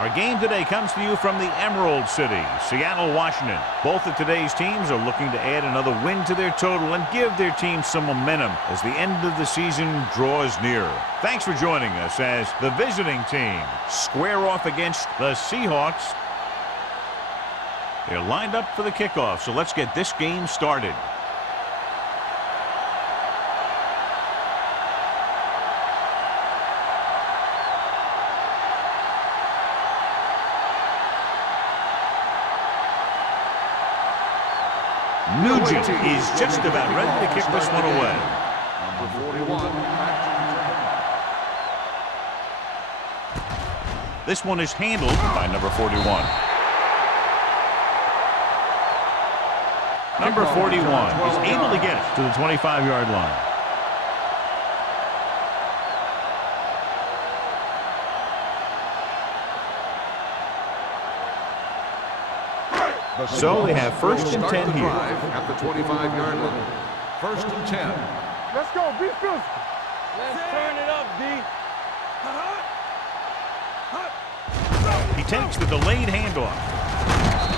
Our game today comes to you from the Emerald City, Seattle, Washington. Both of today's teams are looking to add another win to their total and give their team some momentum as the end of the season draws nearer. Thanks for joining us as the visiting team square off against the Seahawks. They're lined up for the kickoff, so let's get this game started. Nugent is just about ready to kick this one away. Number 41. This one is handled by number 41. Number 41 is able to get it to the 25-yard line. So they have first and 10 here. At the 25-yard line. First and 10. Let's go, be physical. Let's turn it up, D. He takes the delayed handoff.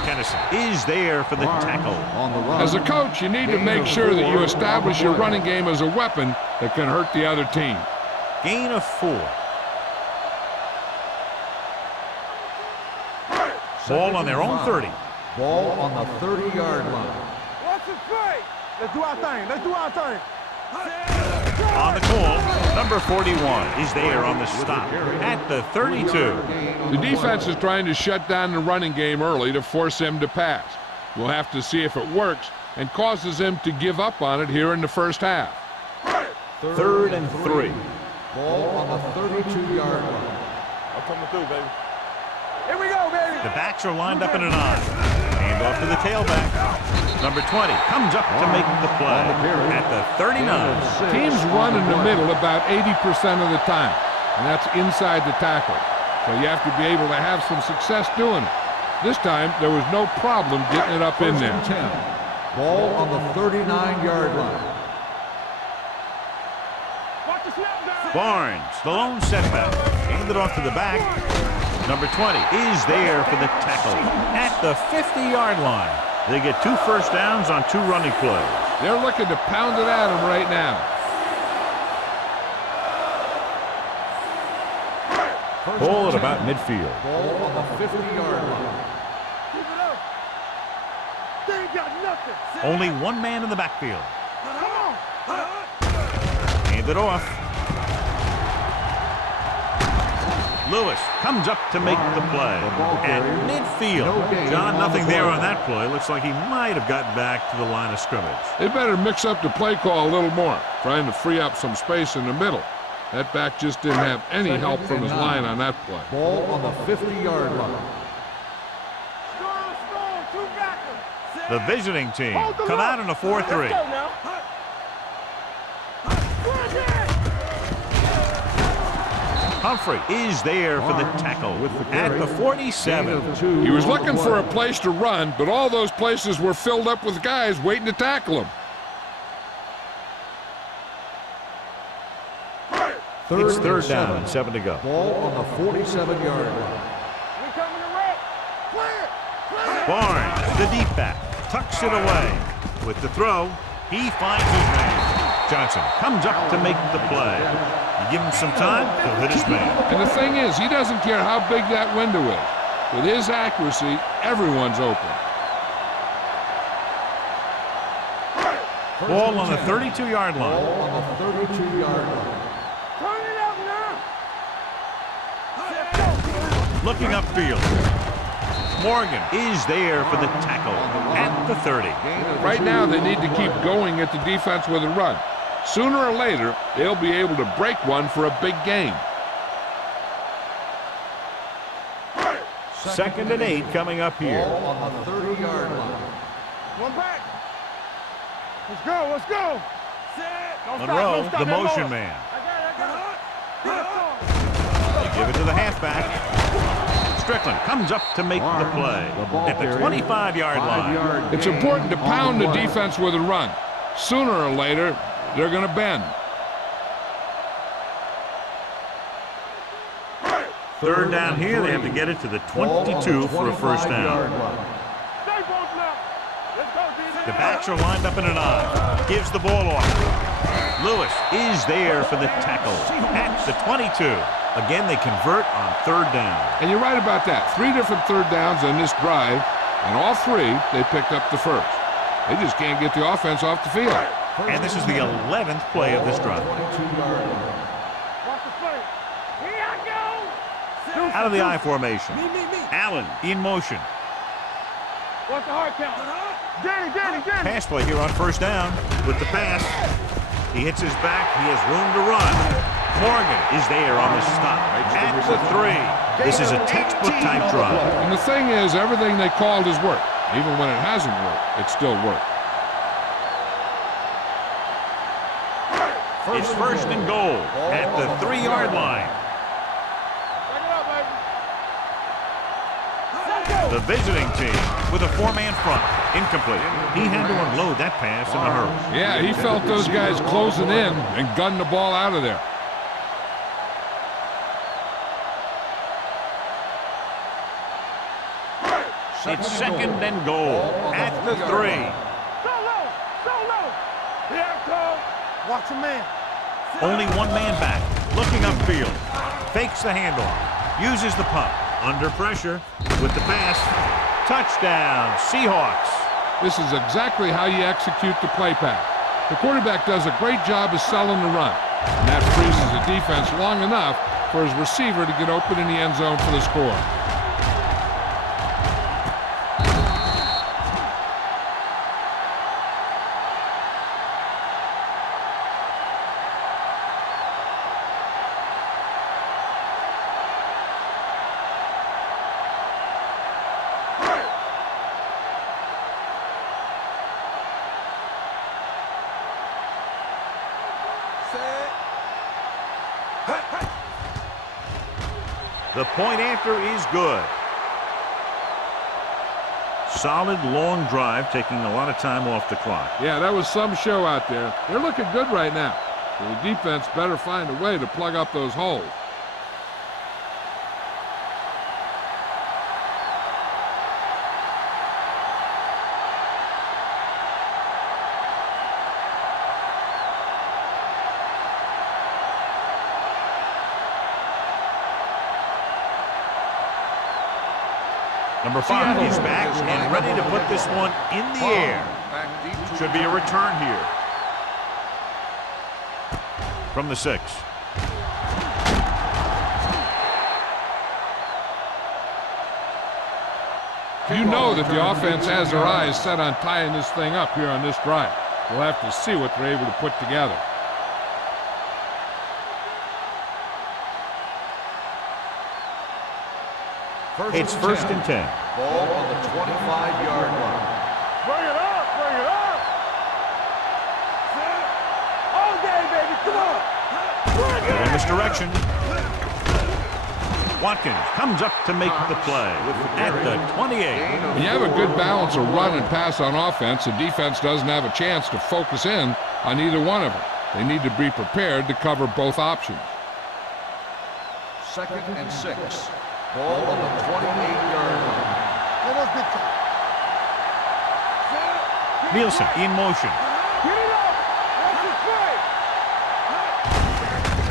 Kennison is there for the tackle. On the run. As a coach, you need to make sure that you establish your running game as a weapon that can hurt the other team. Gain of 4. Ball on their own 30. Ball on the 30-yard line. What's the play? Let's do our thing. Let's do our thing. On the call, number 41 is there on the stop at the 32. The defense is trying to shut down the running game early to force him to pass. We'll have to see if it works and causes him to give up on it here in the first half. Third and 3. Ball on the 32-yard line. I'm coming through, baby. Here we go, baby. The backs are lined up in an I. Hand off to the tailback. Number 20 comes up to make the play at the 39. Teams run in the middle about 80% of the time, and that's inside the tackle. So you have to be able to have some success doing it. This time, there was no problem getting it up in there. First and 10. Ball on the 39-yard line. Watch the snap down. Barnes, the lone setback. Handed off to the back. Number 20 is there for the tackle at the 50-yard line. They get 2 first downs on 2 running plays. They're looking to pound it at him right now. Ball at about midfield. Ball on the 50-yard line. Keep it up. They ain't got nothing. Only one man in the backfield. Come on. Handed off. Lewis comes up to make the play at midfield. John, nothing there on that play. Looks like he might have gotten back to the line of scrimmage. They better mix up the play call a little more, trying to free up some space in the middle. That back just didn't have any help from his line on that play. Ball on the 50-yard line. Strong, 2 backers. The visiting team come out in a 4-3. Let's go now. Humphrey is there for the tackle at the 47. He was looking for a place to run, but all those places were filled up with guys waiting to tackle him. It's third down and 7 to go. Ball on the 47-yard line. We coming to wreck. Clear. Barnes, the deep back, tucks it away. With the throw, he finds his man. Johnson comes up to make the play. You give him some time, he'll hit his man. And the thing is, he doesn't care how big that window is. With his accuracy, everyone's open. Ball on the 32-yard line. Ball on the 32-yard line. Turn it up now. Looking upfield. Morgan is there for the tackle at the 30. Right now, they need to keep going at the defense with a run. Sooner or later, they'll be able to break one for a big gain. Second and 8 coming up here. Ball on the 30-yard line. One back. Let's go. Let's go. Don't Monroe, stop, the that motion ball. man. I got it. They give it to the halfback. Strickland comes up to make the play at the 25-yard line. It's important to pound the defense with a run. Sooner or later, they're going to bend. Third down here, they have to get it to the 22 for a first down. Stay both left. Let's go, D. The backs are lined up in an I. Gives the ball off. Lewis is there for the tackle at the 22. Again, they convert on third down. And you're right about that. 3 different third downs on this drive, and all 3, they picked up the first. They just can't get the offense off the field. And this is the 11th play of this drive. Watch the play. Here I go. Out of the I formation. Me. Allen in motion. Watch the hard count. Danny. Pass play here on first down with the pass. He hits his back. He has room to run. Morgan is there on the stop at the 3. This is a textbook type drive. And the thing is, everything they called has worked. Even when it hasn't worked, it still worked. It's first and goal at the 3-yard line. Bring it up, baby. The visiting team with a 4-man front. Incomplete. He had to unload that pass in a hurry. Yeah, he felt those guys closing in and gunned the ball out of there. It's second and goal at the 3. So low. Here I come. Watch a man. Only one man back. Looking upfield. Fakes the handoff. Uses the pump. Under pressure with the pass. Touchdown, Seahawks. This is exactly how you execute the play pass. The quarterback does a great job of selling the run, and that freezes the defense long enough for his receiver to get open in the end zone for the score. The point after is good. Solid long drive, taking a lot of time off the clock. Yeah, that was some show out there. They're looking good right now. So the defense better find a way to plug up those holes. Number 5 is back and ready to put this one in the air. Should be a return here. From the 6. You know that the offense has their eyes set on tying this thing up here on this drive. We'll have to see what they're able to put together. It's first and 10. Ball on the 25-yard line. Bring it up. All day, baby. Come on. Going this direction. Watkins comes up to make the play at the 28. When you have a good balance of run and pass on offense, the defense doesn't have a chance to focus in on either one of them. They need to be prepared to cover both options. 2nd and 6. Ball on the 28-yard line. Nielsen in motion. Get it up. That's his play.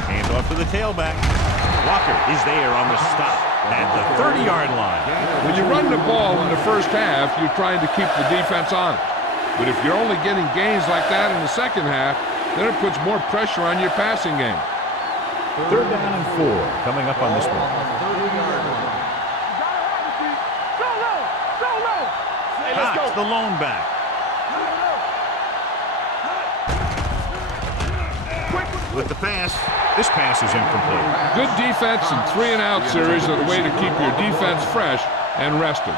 Hand off to the tailback. Walker is there on the stop at the 30-yard line. When you run the ball in the first half, you're trying to keep the defense on it. But if you're only getting gains like that in the second half, then it puts more pressure on your passing game. Third down and 4 coming up on this one. Hey, let's go. Cox, the lone back. With the pass, this pass is incomplete. Good defense and 3-and-out series are the way to keep your defense fresh and rested.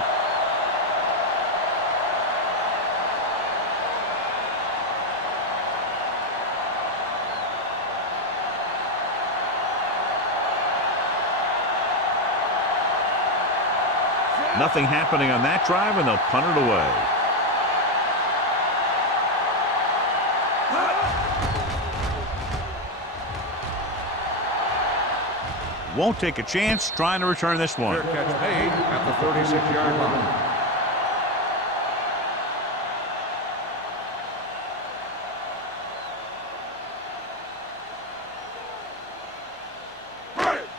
Nothing happening on that drive, and they'll punt it away. won't take a chance trying to return this one. Fair catch made at the 36-yard line.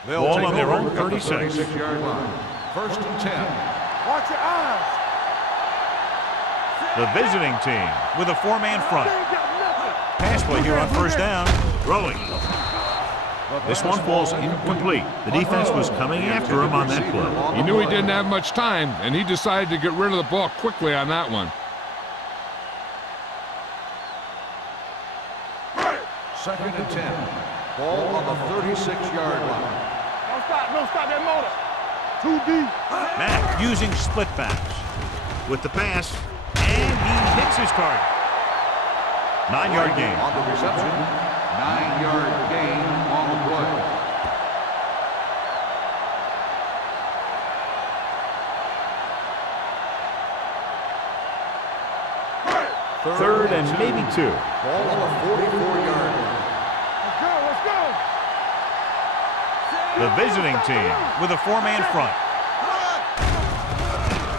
They'll Ball take on their over own at the 36. 36-yard line. 1st and 10. Watch your eyes. The visiting team with a four-man front. They ain't got nothing. Pass play here on first down. Rolling. This one falls incomplete. The defense was coming after him on that play. He knew he didn't have much time, and he decided to get rid of the ball quickly on that one. 2nd and 10. Ball on the 36-yard line. Don't stop that motor. Too deep. Mack using split backs with the pass, and he hits his target. 9-yard gain. On the reception, 9-yard gain on the play. Third and maybe 2. Ball on the 44-yard line. Let's go. The visiting team with a four-man front.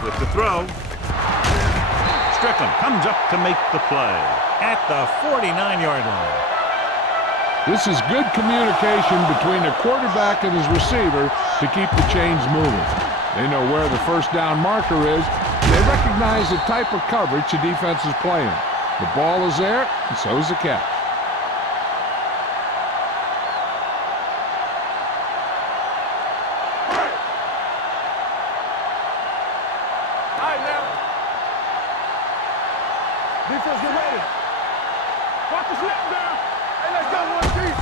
With the throw, Strickland comes up to make the play at the 49-yard line. This is good communication between the quarterback and his receiver to keep the chains moving. They know where the first down marker is. They recognize the type of coverage the defense is playing. The ball is there, and so is the catch. All right, now. Defense, get ready. Watch the slip down. Hey, let's go one deep.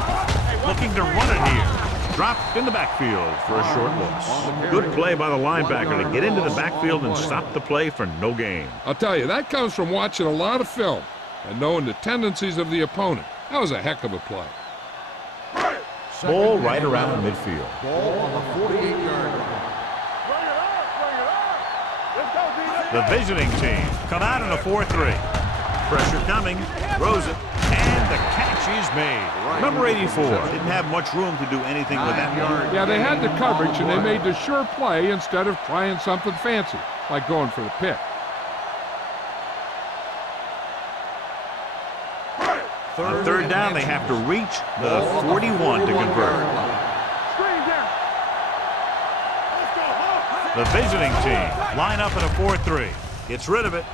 Looking to run it here. Dropped in the backfield for a short loss. Good play by the linebacker to get into the backfield and stop the play for no gain. I'll tell you, that comes from watching a lot of film and knowing the tendencies of the opponent. That was a heck of a play. Ball right around midfield. Ball on the 48-yard line. Bring it up. Let's go, D. The visiting team come out in a 4-3. Pressure coming, throws it, and the catch is made. Number 84 didn't have much room to do anything with that one. Yeah, they had the coverage, and they made the sure play instead of trying something fancy, like going for the pick. On third down, they have to reach the 41 to convert. Screen down. Let's go. The visiting team line up in a 4-3. Gets rid of it.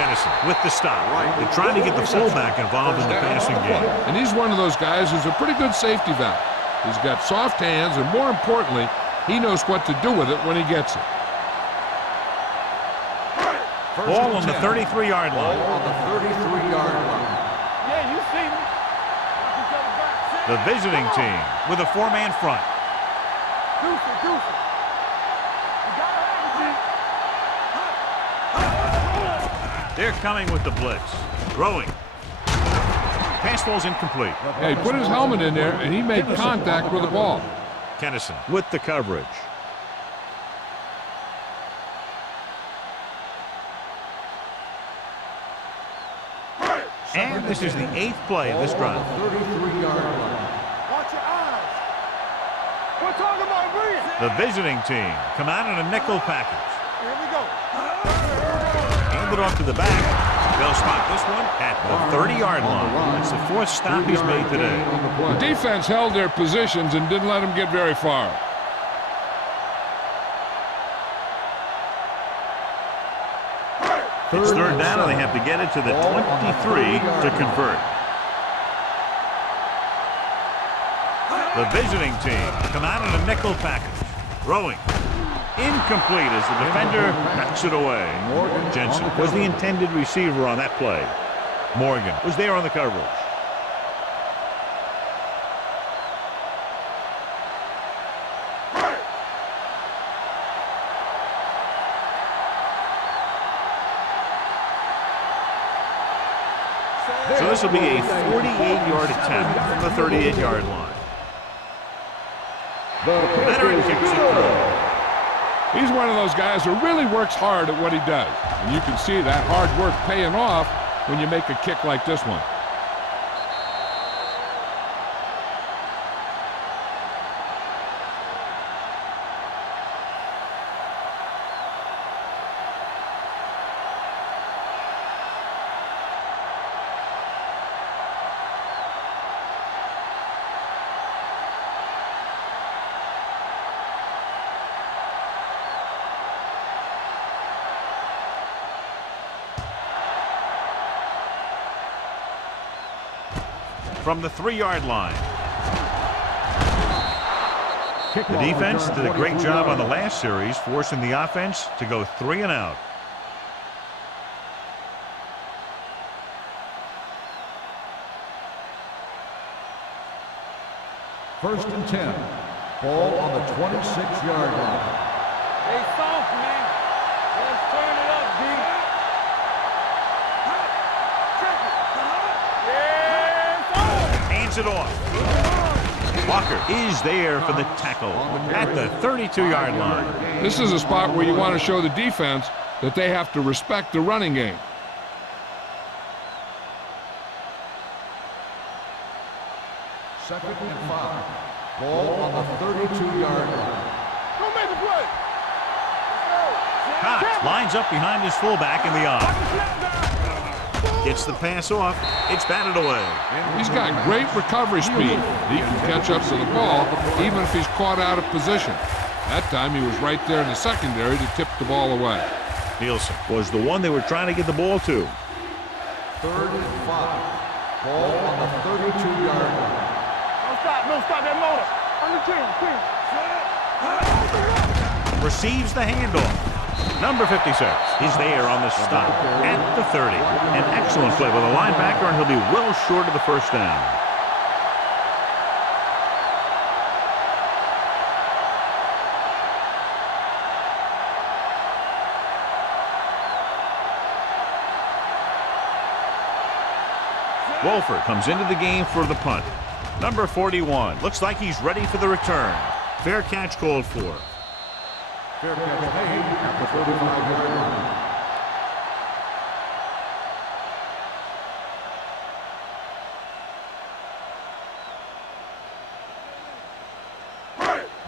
Kennison with the stop. They're trying to get the fullback involved in the passing game. And he's one of those guys who's a pretty good safety valve. He's got soft hands, and more importantly, he knows what to do with it when he gets it. Ball on the 33-yard Ball line. on the 33-yard line. Yeah, you see me. Watch each other back. The visiting team with a four-man front. Deuce it. You gotta have it, G. They're coming with the blitz. Throwing. Pass ball's incomplete. Yeah, he put his helmet in there, and he made contact with the ball. Kennison with the coverage. And this is the 8th play of this drive. 33-yard line. Watch your eyes. We're talking about brilliant. The visiting team come out in a nickel package. Here we go. Hand it off to the back. They'll spot this one at the 30-yard line. That's the 4th stop he's made today. The defense held their positions and didn't let him get very far. It's third down, and they have to get it to the 23 to convert. The visiting team come out in a nickel package. Throwing. Incomplete as the defender knocks it away. Jensen was the intended receiver on that play. Morgan was there on the coverage. So this will be a 48-yard attempt from the 38-yard line. Veteran kicks it through. He's one of those guys who really works hard at what he does. And you can see that hard work paying off when you make a kick like this one. from the 3-yard line. The defense did a great job on the last series, forcing the offense to go 3 and out. First and 10. Ball on the 26-yard line. Hey, soft, man. Let's turn it up, D. Hands it off. Walker is there for the tackle at the 32-yard line. This is a spot where you want to show the defense that they have to respect the running game. Second and 5. Ball on the 32-yard line. Who made the play? Cox lines up behind his fullback in the arm. Gets the pass off. It's batted away. He's got great recovery speed. He can catch up to the ball even if he's caught out of position. That time he was right there in the secondary to tip the ball away. Nielsen was the one they were trying to get the ball to. Third and 5. Ball on the 32-yard line. No stop that motor. On the team. Receives the handoff. Number 56 is there on the stop at the 30. An excellent play with a linebacker, and he'll be well short of the first down. Wolford comes into the game for the punt. Number 41 looks like he's ready for the return. Fair catch called for. Fair catch made at the 35-yard line.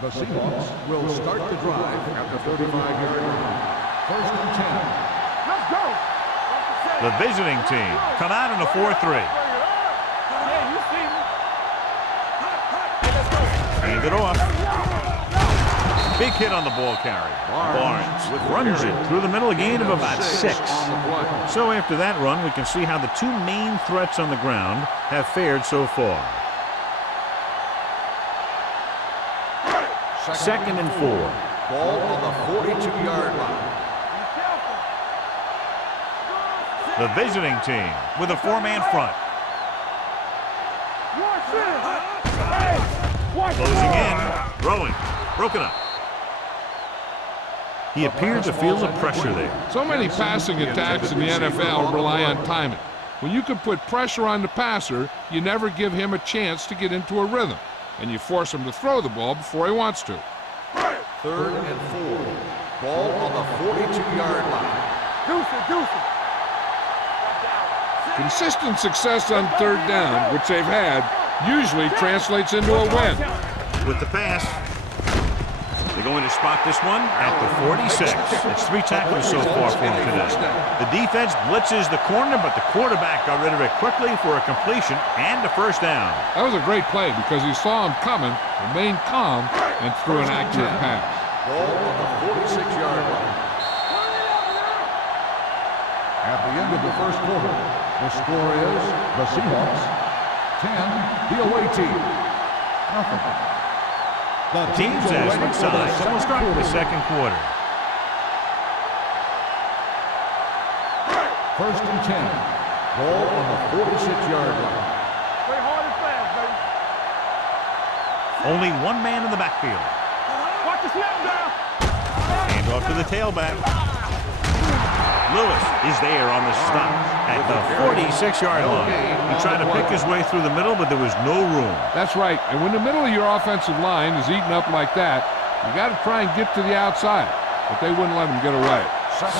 The Seahawks will start the drive at the 35-yard line. First and 10. Let's go. The visiting team come out in a 4-3. Hand it off. Big hit on the ball carrier. Barnes runs it through the middle, a gain of about 6. So after that run, we can see how the two main threats on the ground have fared so far. Second and 4. Ball on the 42-yard line. The visiting team with a 4-man front. Closing in, throwing, broken up. He appeared to feel the pressure there. So many passing attacks in the NFL rely on timing. When you can put pressure on the passer, you never give him a chance to get into a rhythm, and you force him to throw the ball before he wants to. Third and 4. Ball on the 42-yard line. Consistent success on third down, which they've had, usually translates into a win. With the pass, they're going to spot this one at the 46. It's 3 tackles so far for him today. The defense blitzes the corner, but the quarterback got rid of it quickly for a completion and a first down. That was a great play because he saw him coming, remained calm, and threw an accurate pass. Ball on the 46-yard line. At the end of the first quarter, the score is the Seahawks 10, the away team nothing. The teams as switch sides, so we'll start the second quarter. First and 10. Ball on the 46-yard line. Play hard and fast, baby. Only one man in the backfield. Watch the snap down. Hand off to the tailback. Lewis is there on the stop at the 46-yard line. He tried to pick his way through the middle, but there was no room. That's right. And when the middle of your offensive line is eaten up like that, you got to try and get to the outside. But they wouldn't let him get away.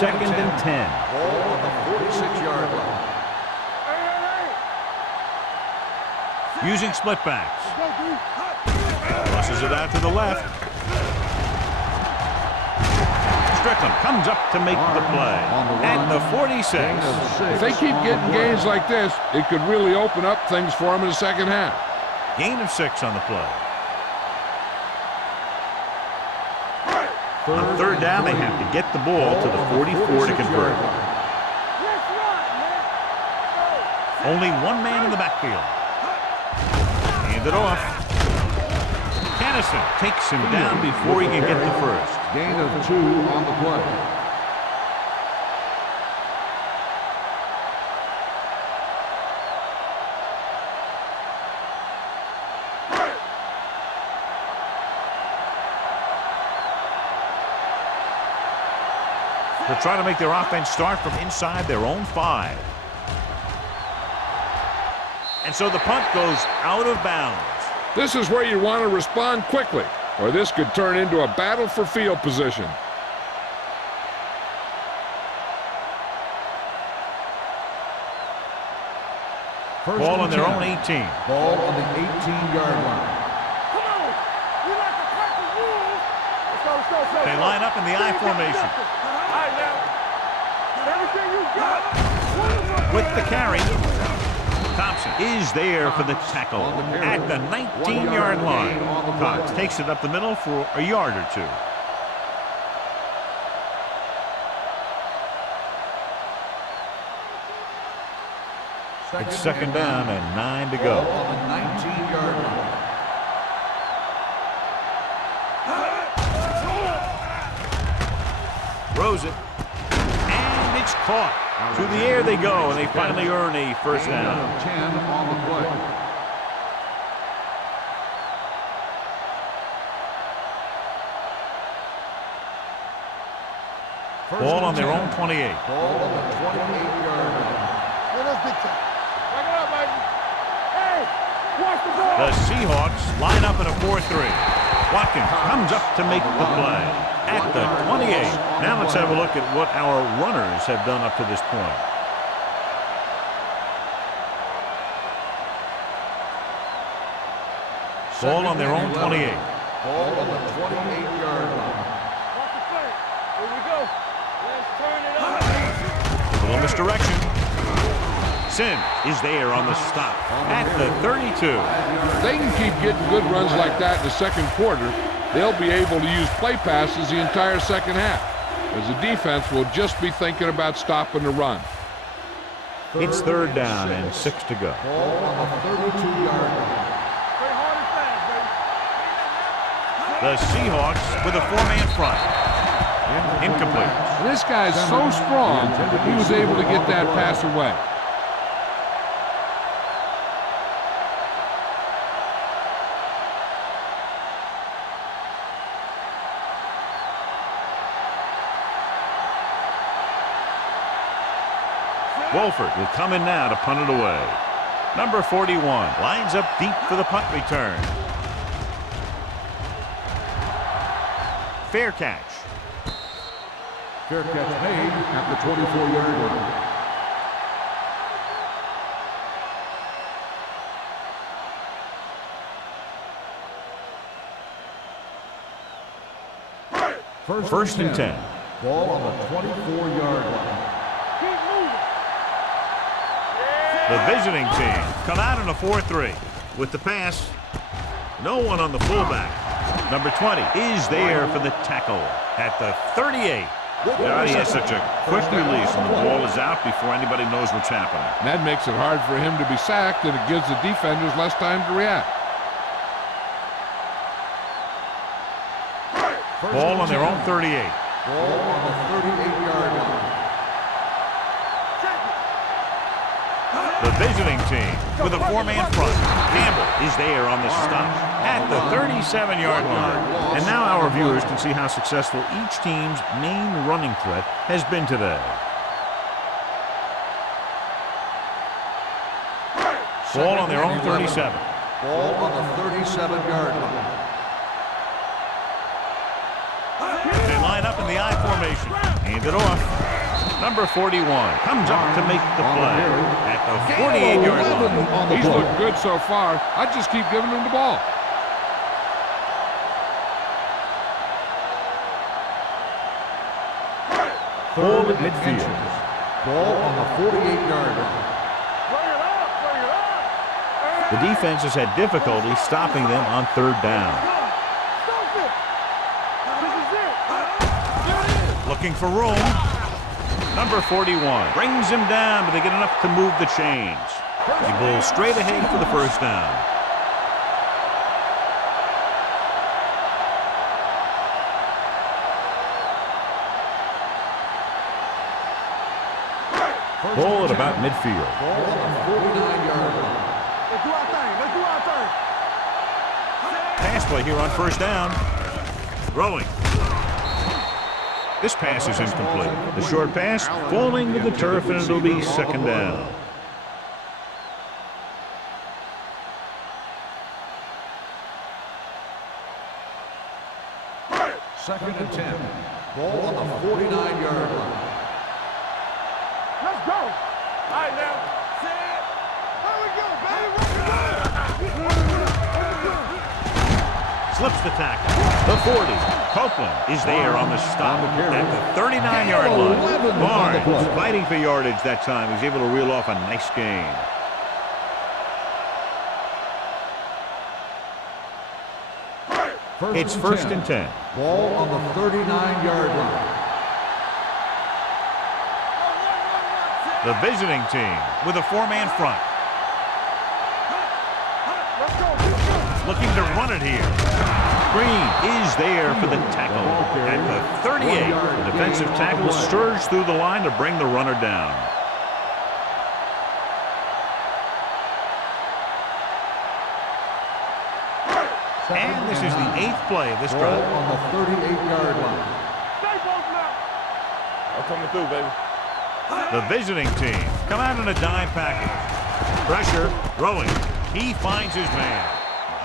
Second and 10. Ball on the 46-yard line. Using split backs. Crosses it out to the left. Strickland comes up to make the play at the 46. If they keep getting gains like this, it could really open up things for them in the second half. Gain of 6 on the play. On third down, they have to get the ball to the 44 to convert. Only one man in the backfield. Hand it off. Kennison takes him down before he can get the first. Gain of 2 on the play. They're trying to make their offense start from inside their own 5. And so the punt goes out of bounds. This is where you want to respond quickly, or this could turn into a battle for field position. Ball on their own 18. Ball on the 18-yard line. Come on. We like to crack the rules. Let's go. They line up in the I formation. All right, now. Everything you got. With the carry, Thompson is there for the tackle at the 19-yard line. Cox takes it up the middle for a yard or 2. It's second down and 9 to go. On the 19-yard line. Throws it, and it's caught. Through the air they go, and they finally earn a first down. 10 on the play. Ball on their own 28. Ball on the 28-yard line. Let us big time. Back it up, baby. Hey, watch the ball. The Seahawks line up in a 4-3. Watkins comes up to make the play at the 28. Now let's have a look at what our runners have done up to this point. Ball on their own 28. Ball on the 28-yard line. Watch the play. Here we go. Let's turn it up. A little misdirection. Sin is there on the stop at the 32. If they can keep getting good runs like that in the second quarter, they'll be able to use play passes the entire second half, as the defense will just be thinking about stopping the run. It's third down and 6 to go. Ball on the 32-yard line. Play hard and fast, baby. The Seahawks with a 4-man front. Incomplete. This guy's so strong that he was able to get that pass away. Wolford will come in now to punt it away. Number 41 lines up deep for the punt return. Fair catch. Fair catch made at the 24-yard line. First and 10. Ball on the 24-yard line. Keep moving. The visiting team come out in a 4-3. With the pass, no one on the fullback. Number 20 is there for the tackle at the 38. God, he has such a quick release, and the ball is out before anybody knows what's happening. And that makes it hard for him to be sacked, and it gives the defenders less time to react. Ball on their own 38. Ball on the 38-yard line. The visiting team with a 4-man front. Campbell is there on the stop at the 37-yard line. And now our viewers can see how successful each team's main running threat has been today. Ball on their own 37. Ball on the 37-yard line. They line up in the I formation. Hand it off. Number 41 comes up to make the play at the 48-yard line. He's looked good so far. I just keep giving him the ball. Hold at midfield. Ball on the 48-yard line. Bring it up, bring it up. The defense has had difficulty stopping them on third down. Stop it. This is it. There it is. Looking for room. Number 41 brings him down, but they get enough to move the chains. He bowls straight ahead for the first down. Ball at about midfield. Ball on the 49-yard line. Let's do our thing. Let's do our thing. Pass play here on first down. Throwing. This pass is incomplete. The short pass falling to the turf, and it'll be second down. Second and 10. Ball on the 49-yard line. Let's go. All right, now. Set. Here we go, baby. Slips the tackle. The 40. Copeland is there on the stop at the 39-yard line. Barnes fighting for yardage that time. He's able to reel off a nice gain. It's first and 10. Ball on the 39-yard line. The visiting team with a four-man front. Looking to run it here. Green is there for the tackle at the 38. The defensive tackle surged through the line to bring the runner down. And this is the 8th play of this drive. On the 38-yard line. Stay both now. I'm coming through, baby. The visiting team come out in a dime package. Pressure, throwing. He finds his man.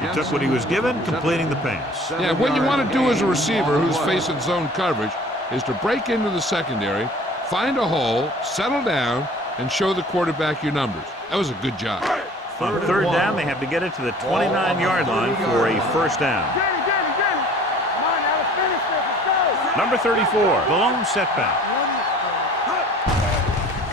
He took what he was given, completing the pass. Yeah, what you want to do as a receiver who's facing zone coverage is to break into the secondary, find a hole, settle down, and show the quarterback your numbers. That was a good job. On third down, they have to get it to the 29-yard line for a first down. Get it. Come on, now. Let's finish this. Let's go. Number 34, the lone setback.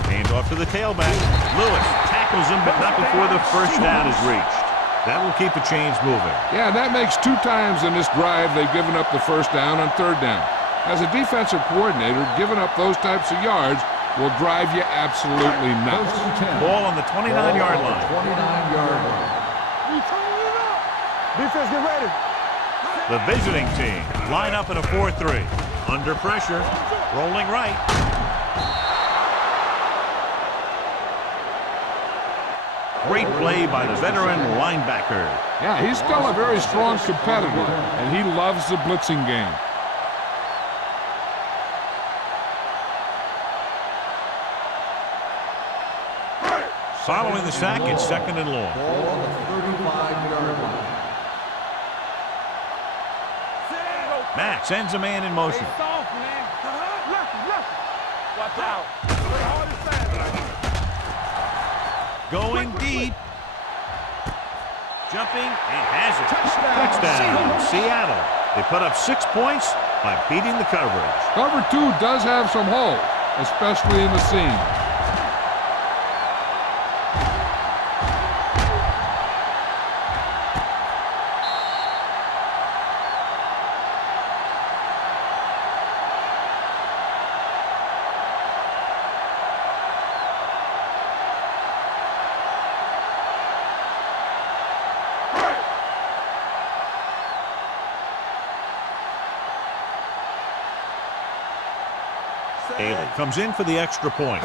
Hand off to the tailback. Lewis tackles him, but not before the first down is reached. That will keep the chains moving. Yeah, that makes 2 times in this drive they've given up the first down on third down. As a defensive coordinator, giving up those types of yards will drive you absolutely nuts. Ball on the 29-yard line. 29-yard line. We turning it up. Defense, get ready. The visiting team line up in a 4-3. Under pressure, rolling right. Great play by the veteran linebacker. Yeah, he's still a very strong competitor, and he loves the blitzing game. Following the sack, it's second and long. Ball on the 35-yard line. Matt sends a man in motion. Stay soft, man. Left. Watch out. Hard and fast. Going deep. Jumping and has it. Touchdown. Seattle. They put up 6 points by beating the coverage. Cover 2 does have some holes, especially in the seam. Haley comes in for the extra point.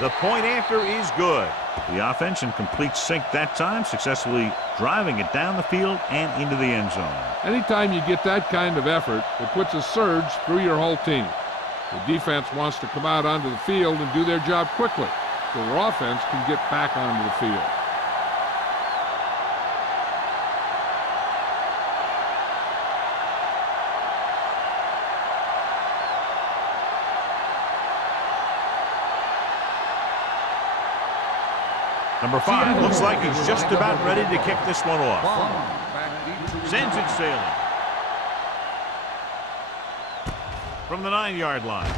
The point after is good. The offense in complete sync that time, successfully driving it down the field and into the end zone. Anytime you get that kind of effort, it puts a surge through your whole team. The defense wants to come out onto the field and do their job quickly, so their offense can get back onto the field. Number 5 looks like he's just about ready to kick this one off. Sends it sailing. From the 9-yard line.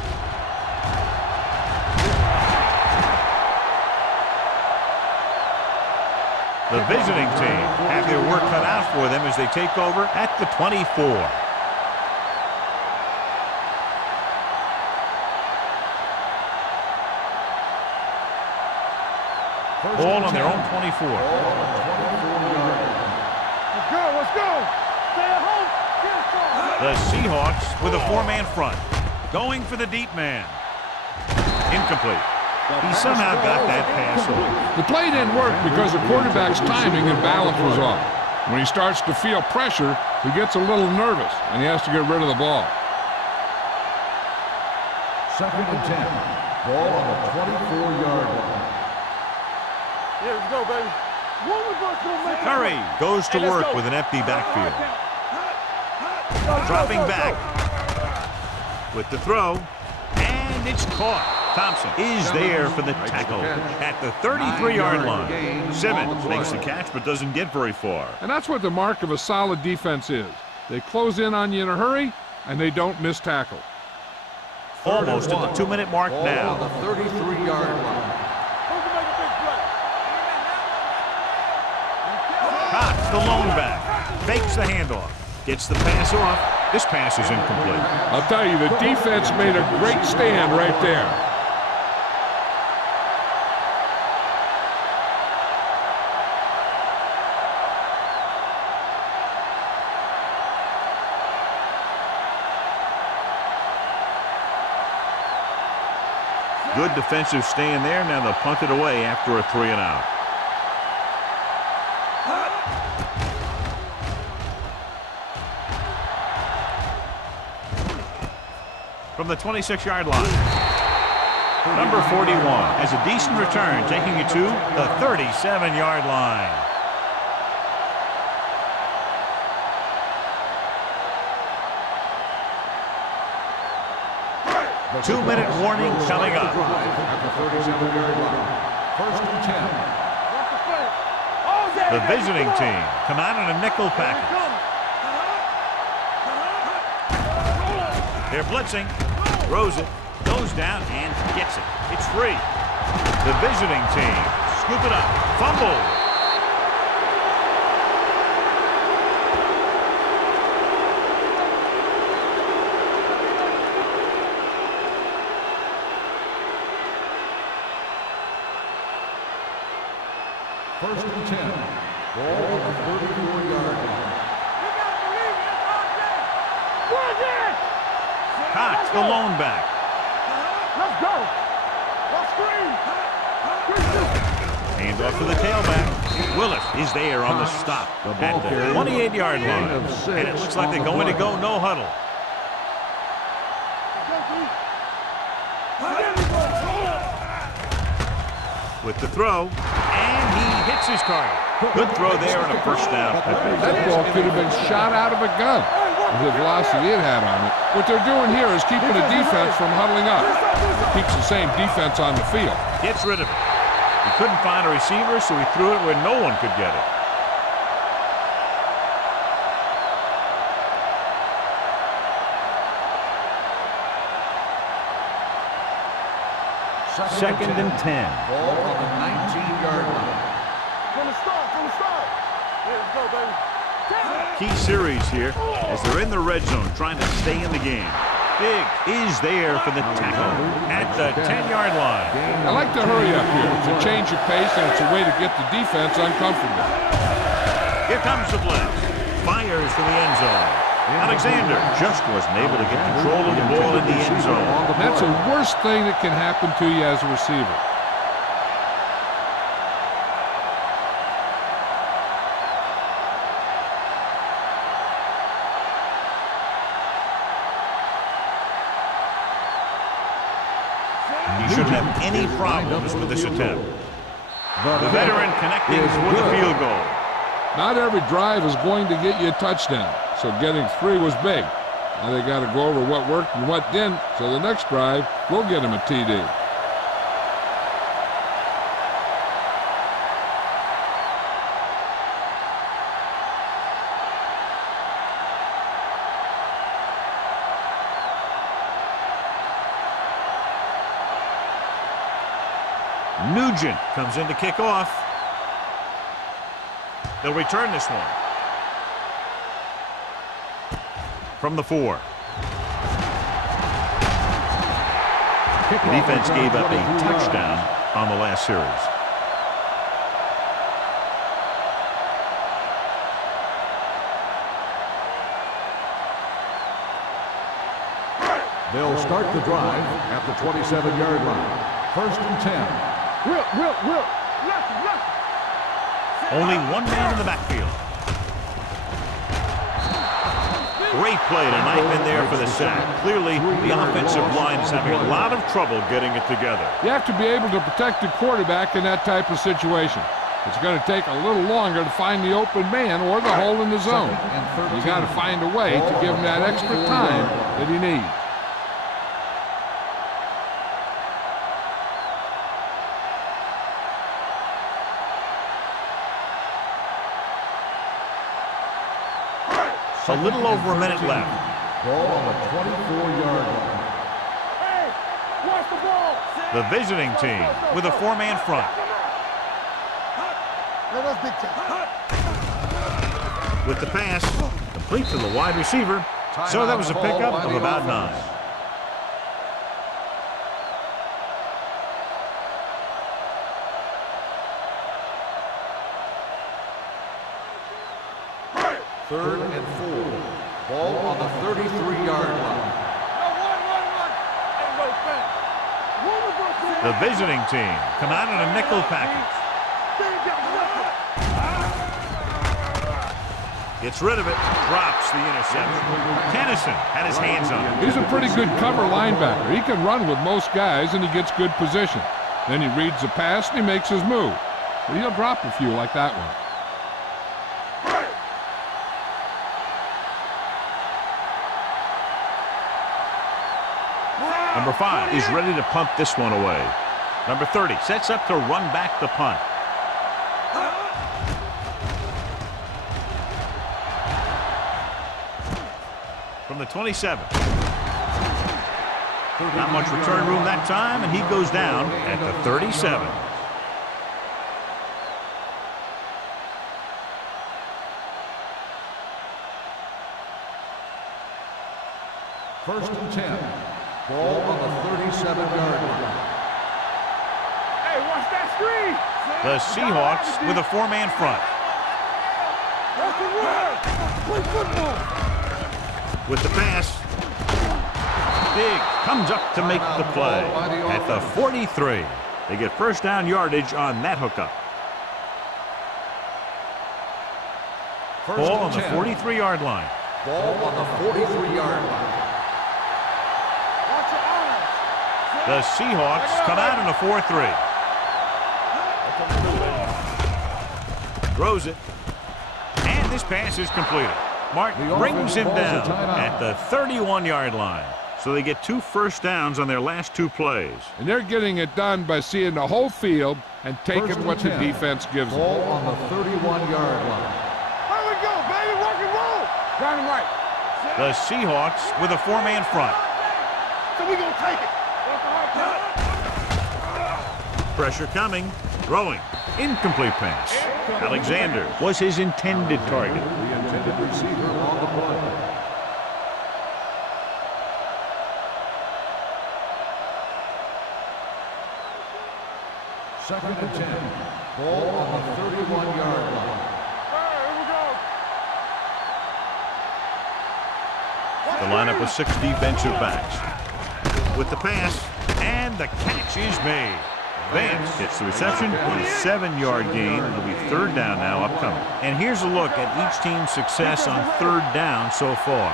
The visiting team have their work cut out for them as they take over at the 24. Ball on their own 24. Let's go. Stay at home. The Seahawks with a 4-man front. Going for the deep man. Incomplete. He somehow got that pass off. The play didn't work because the quarterback's timing and balance was off. When he starts to feel pressure, he gets a little nervous, and he has to get rid of the ball. 2nd and 10. Ball on the 24-yard line. Yeah, let's go, baby. One of us gonna make it. Curry goes to work with an empty backfield. Dropping back with the throw, and it's caught. Thompson is there for the tackle at the 33-yard line. Simmons makes the catch but doesn't get very far. And that's what the mark of a solid defense is. They close in on you in a hurry, and they don't miss tackle. Almost at the 2-minute mark now. On the 33-yard line. Who's gonna make a big play? Cox, the lone back, fakes the handoff, gets the pass off. This pass is incomplete. I'll tell you, the defense made a great stand right there. Good defensive stand there. Now they'll punt it away after a 3-and-out. From the 26-yard line, number 41 has a decent return, taking it to the 37-yard line. The 2-minute warning coming up. At the 37-yard line. 1st and 10. Watch the play. Oh, yeah, The visiting team come out in a nickel package. They're blitzing. Throws it. Goes down and gets it. It's free. The visiting team scoop it up. Fumble. First and 10. Ball on the 34-yard line. Cox, the lone back. Let's go. Let's screen. Hand off to the tailback. Willis is there on the stop at the 28-yard line. And it looks like they're going to go no huddle. With the throw, and he hits his target. Good throw there and a first down. That ball could have been shot out of a gun with the velocity it had on it. What they're doing here is keeping the defense from huddling up. It keeps the same defense on the field. Gets rid of it. He couldn't find a receiver, so he threw it where no one could get it. Second and 10. Ball on the 19-yard line. From the start. Yeah, let's go, baby. Key series here as they're in the red zone trying to stay in the game. Big is there for the tackle at the 10-yard line. I like to hurry up here. It's a change of pace, and it's a way to get the defense uncomfortable. Here comes the blitz. Fires for the end zone. Alexander just wasn't able to get control of the ball in the end zone. That's the worst thing that can happen to you as a receiver. He shouldn't have any problems with this attempt. The veteran connecting with a field goal. Not every drive is going to get you a touchdown, so getting 3 was big. Now they got to go over what worked and what didn't, so the next drive will get him a TD. Nugent comes in to kick off. They'll return this one. From the 4. The defense gave up a touchdown on the last series. They'll start the drive at the 27-yard line. 1st and 10. Will. Left. Only one man in the backfield. Great play to knife in there for the sack. Clearly, the offensive line is having a lot of trouble getting it together. You have to be able to protect the quarterback in that type of situation. It's going to take a little longer to find the open man or the hole in the zone. You got to find a way to give him that extra time that he needs. A little over a minute left. Ball on the 24-yard line. Hey, watch the ball. The visiting team with a four-man front. That's big time. With the pass, complete to the wide receiver. So that was a pickup of about 9. Third and 4. Ball on the 33-yard line. The visiting team come out in a nickel package. Gets rid of it, drops the interception. Tennyson had his hands on it. He's a pretty good cover linebacker. He can run with most guys, and he gets good position. Then he reads the pass, and he makes his move. But he'll drop a few like that one. Number 5 is ready to punt this one away. Number 30 sets up to run back the punt. From the 27. Not much return room that time, and he goes down at the 37. First and 10. Ball on the 37-yard line. Hey, watch that screen. The Seahawks with a four-man front. That's the word. Play football. With the pass. Big comes up to make the play at the 43. They get first down yardage on that hookup. Ball on the 43-yard line. Ball on the 43-yard line. The Seahawks come out in a 4-3. Throws it. And this pass is completed. Martin brings him down at the 31-yard line. So they get 2 first downs on their last 2 plays. And they're getting it done by seeing the whole field and taking what the defense gives them. Ball on the 31-yard line. There we go, baby. Rock and roll. Dynamite. The Seahawks with a four-man front. So we gonna take it. Pressure coming. Throwing. Incomplete pass. Alexander was his intended target. The intended receiver on the play. Second and 10. Ball on the 31-yard line. Here we go. The lineup of 6 defensive backs. With the pass, and the catch is made. Vance gets the reception, a 7-yard gain. It'll be third down now upcoming. And here's a look at each team's success on third down so far.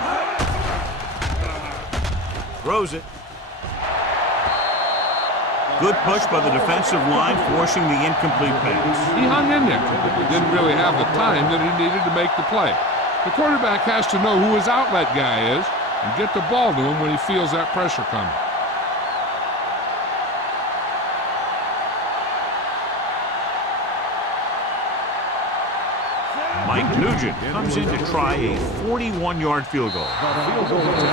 Throws it. Good push by the defensive line, forcing the incomplete pass. He hung in there. He didn't really have the time that he needed to make the play. The quarterback has to know who his outlet guy is and get the ball to him when he feels that pressure coming. Mike Nugent comes in to try a 41-yard field goal.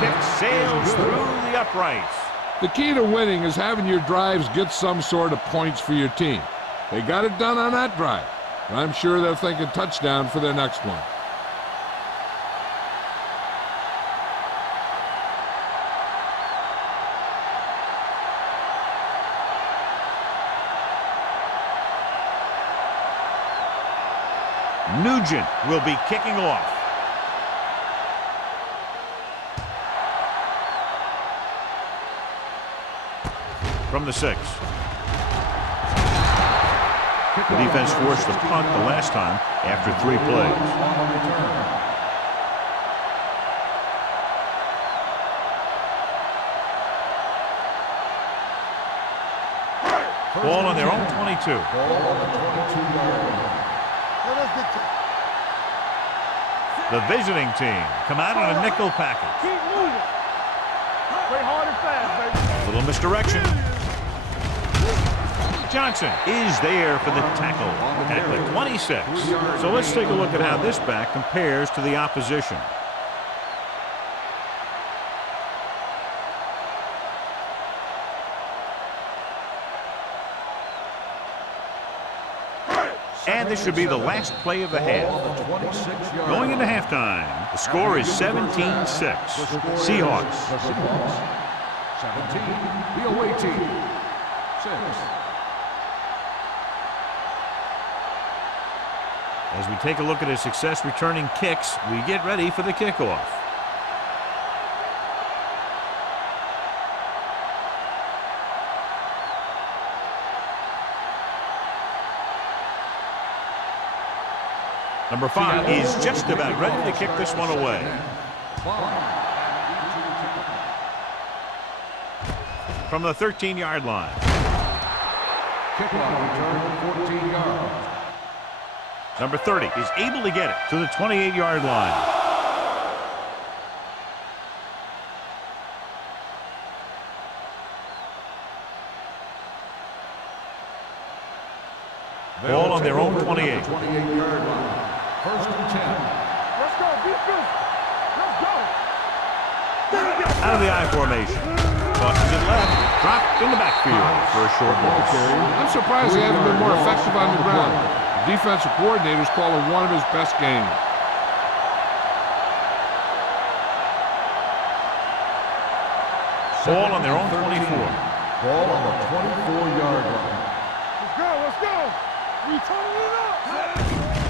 Kick sails through the uprights. The key to winning is having your drives get some sort of points for your team. They got it done on that drive. And I'm sure they're thinking touchdown for their next one. Nugent will be kicking off. from the 6. The defense forced a punt the last time after 3 plays. Ball on their own 22. The visiting team come out on a nickel package. Keep moving. Play hard and fast, baby. A little misdirection. Johnson is there for the tackle at the 26. So let's take a look at how this back compares to the opposition. And this should be the last play of the half. Going into halftime, the score is 17-6. Seahawks. 17, the away team. 6. As we take a look at his success returning kicks, we get ready for the kickoff. Number 5 is just about ready to kick this one away. From the 13-yard line. Kickoff return, 14 yards. Number 30 is able to get it to the 28-yard line. Ball on their own 28. 28-yard line. 1st and 10. Let's go, defense. Let's go. Out of the I formation. Tosses it left. Dropped in the backfield for a short loss. I'm surprised he hasn't been more effective on the ground. The defensive coordinator's calling one of his best games. Ball on their own 24. Ball on the 24-yard line. Let's go, let's go. We turning it up.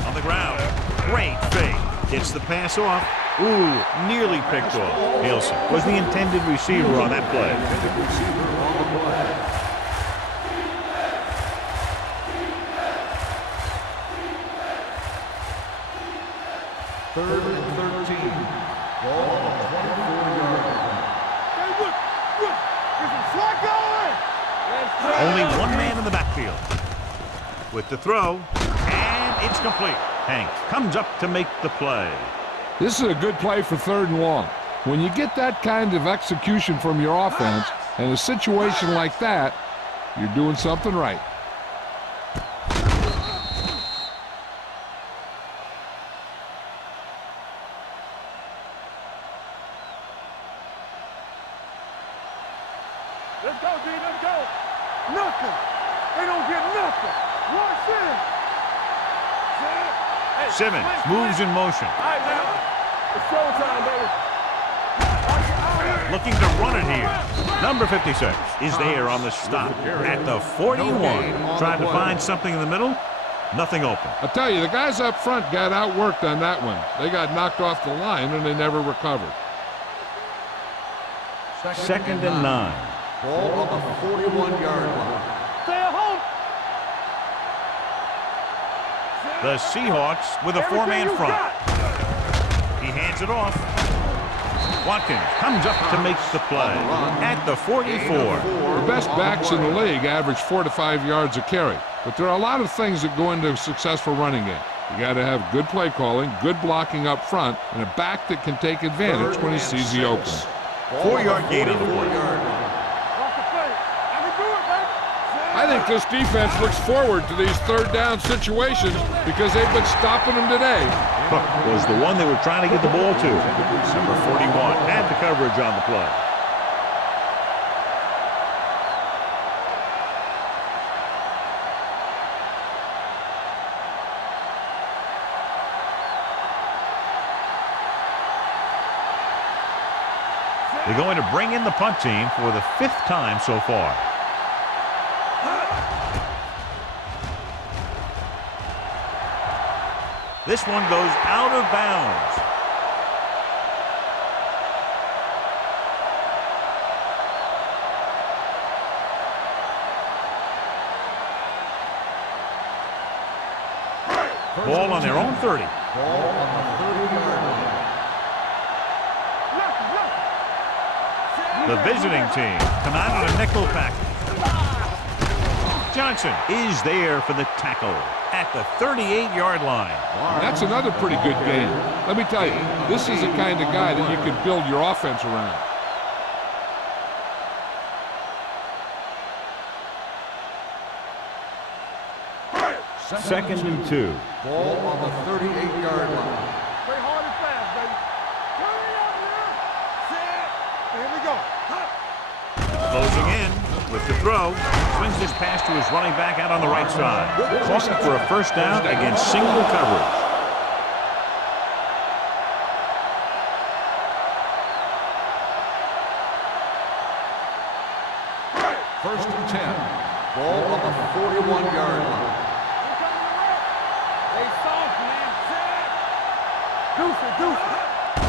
On the ground. Great fake. Gets the pass off. Ooh, nearly picked off. Nielsen was the intended receiver on that play. Third and 13. Ball on the 24-yard line. Hey, look. There's some slack going. Only one man in the backfield. With the throw, and it's complete. Hank comes up to make the play. This is a good play for 3rd and long. When you get that kind of execution from your offense in a situation like that, you're doing something right. Let's go, D. Let's go. Nothing. They don't get nothing. Watch in. Simmons moves in motion. All right, now. It's showtime, baby. Looking to run it here. Number 56 is there on the stop at the 41. Trying to find something in the middle. Nothing open. I tell you, the guys up front got outworked on that one. They got knocked off the line and they never recovered. 2nd and 9. Ball on the 41-yard line. Stay at home. The Seahawks with a 4-man front. He hands it off. Watkins comes up to make the play at the 44. The best backs in the league average 4 to 5 yards a carry. But there are a lot of things that go into a successful running game. You got to have good play calling, good blocking up front, and a back that can take advantage when he sees the opening. 4-yard gain on the play. Watch the play. I can do it, baby. I think this defense looks forward to these 3rd down situations because they've been stopping them today. Cook was the one they were trying to get the ball to. Number 41 had the coverage on the play. They're going to bring in the punt team for the 5th time so far. This one goes out of bounds. Ball on their own 30. Ball on the 30-yard line. The visiting team come out on a nickel package. Johnson is there for the tackle at the 38-yard line. That's another pretty good game. Let me tell you, this is the kind of guy that you can build your offense around. Second and 2. Ball on the 38-yard line. Play hard and fast, baby. Hurry up here. Here we go. Closing in with the throw. Swings this pass to his running back out on the right side. Caught for a first down against single coverage. First and 10. Ball on the 41-yard line. They soft, man.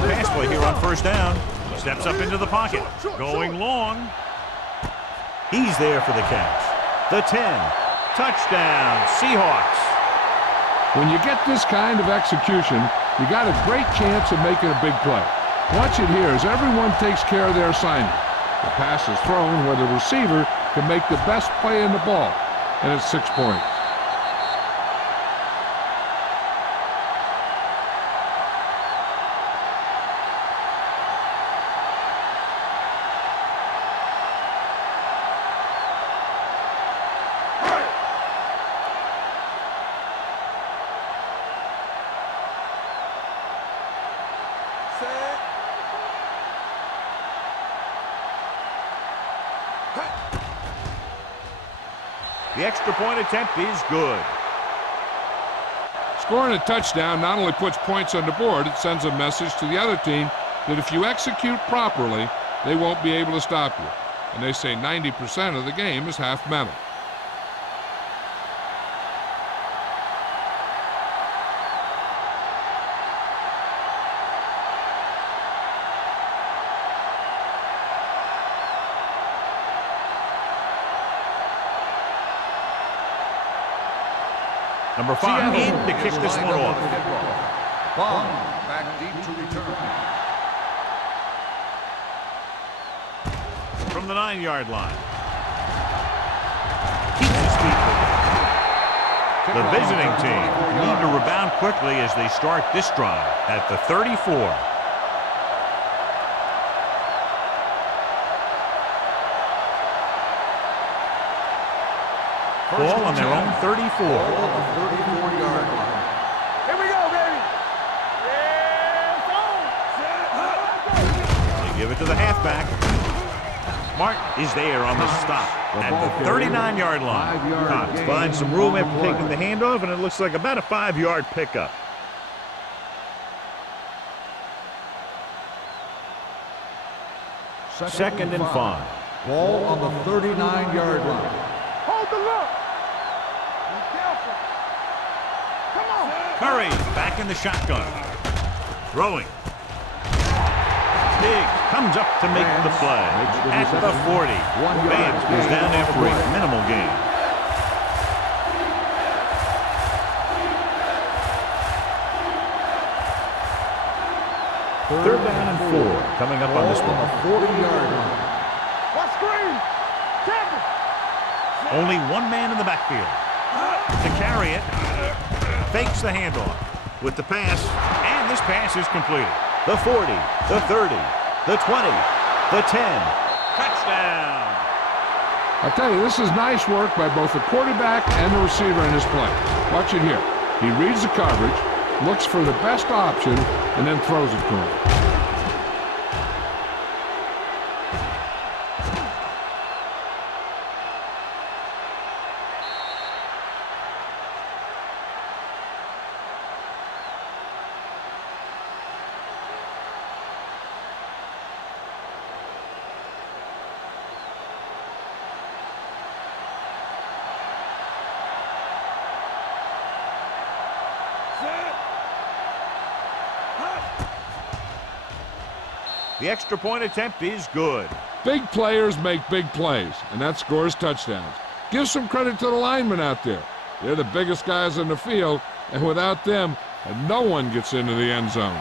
Pass play here on first down. Steps up into the pocket. Going long. He's there for the catch. The 10. Touchdown, Seahawks. When you get this kind of execution, you got a great chance of making a big play. Watch it here as everyone takes care of their assignment. The pass is thrown where the receiver can make the best play in the ball, and it's 6 points. The extra point attempt is good. Scoring a touchdown not only puts points on the board, it sends a message to the other team that if you execute properly, they won't be able to stop you. And they say 90% of the game is half mental. Number 5 in to kick this one off. Bond back deep to return. From the 9-yard line. Keeps his feet with it. The visiting team need to rebound quickly as they start this drive at the 34. Ball on their own 34. Ball on the 34-yard line. Here we go, baby. They give it to the halfback. Martin is there on the stop at the 39-yard line. Cox finds some room after taking the handoff, and it looks like about a 5-yard pickup. Second and 5. Ball on the 39-yard line. Hold the look. Be careful. Come on. Curry back in the shotgun. Throwing. Big comes up to make the play at the 40. Vance goes down after a minimal gain. Third down and 4 coming up on this one. 40-yard line. What screen? Tackle. Only one man in the backfield. To carry it. Fakes the handoff with the pass, and this pass is completed. The 40, the 30, the 20, the 10. Touchdown. I'll tell you, this is nice work by both the quarterback and the receiver in this play. Watch it here. He reads the coverage, looks for the best option, and then throws it to him. The extra point attempt is good. Big players make big plays, and that scores touchdowns. Give some credit to the linemen out there. They're the biggest guys on the field, And without them, no one gets into the end zone.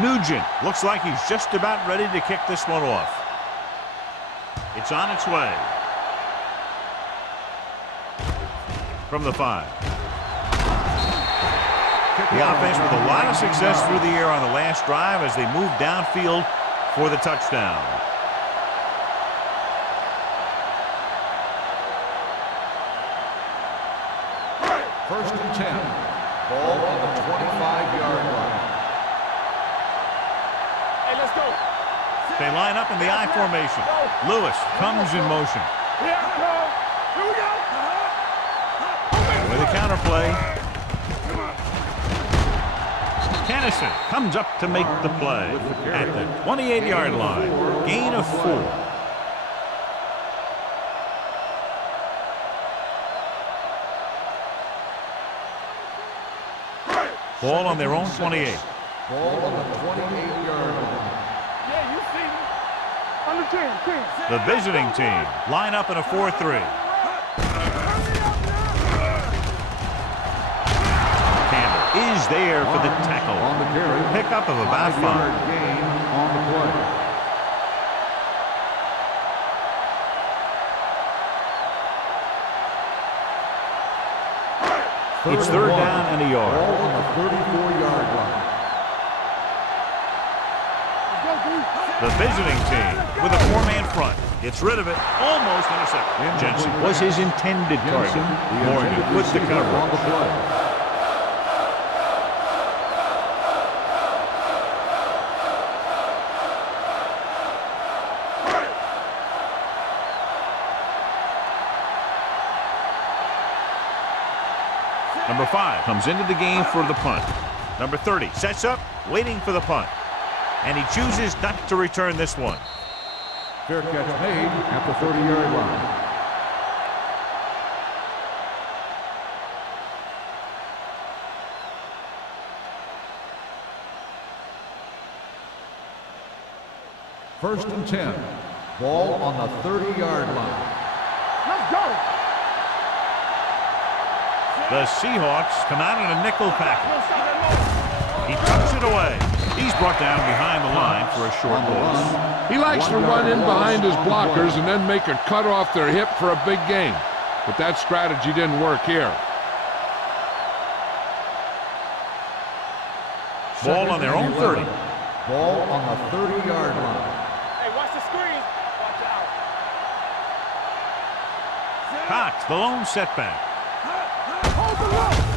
Nugent looks like he's just about ready to kick this one off. It's on its way. From the 5. The offense with a lot of success through the air on the last drive as they move downfield for the touchdown. First and 10. Ball on the 25-yard line. Hey, let's go. They line up in the I formation. Lewis comes in motion. Here I come. Here we go. With a counterplay. Kennison comes up to make the play at the 28-yard line. Gain of 4. Ball on their own 28. Ball on the 28-yard line. Yeah, you see me. Under 10. The visiting team line up in a 4-3. Campbell is there for the tackle. On the carry. Pickup of about 5. 5-yard gain on the play. It's third down and a yard. Ball on the 34-yard line. The visiting team with a 4-man front gets rid of it, almost intercepted. Jensen was his intended target. Morgan with the on cover. the play. Number 5 comes into the game for the punt. Number 30 sets up, waiting for the punt. And he chooses not to return this one. Fair catch made at the 30-yard line. First and 10. Ball on the 30-yard line. Let's go. The Seahawks come out in a nickel package. He tucks it away. He's brought down behind the line for a short loss. He likes to run in behind his blockers and then make a cut off their hip for a big gain. But that strategy didn't work here. Ball on their own 30. Ball on the 30-yard line. Hey, watch the screen. Watch out. Cox, the lone setback.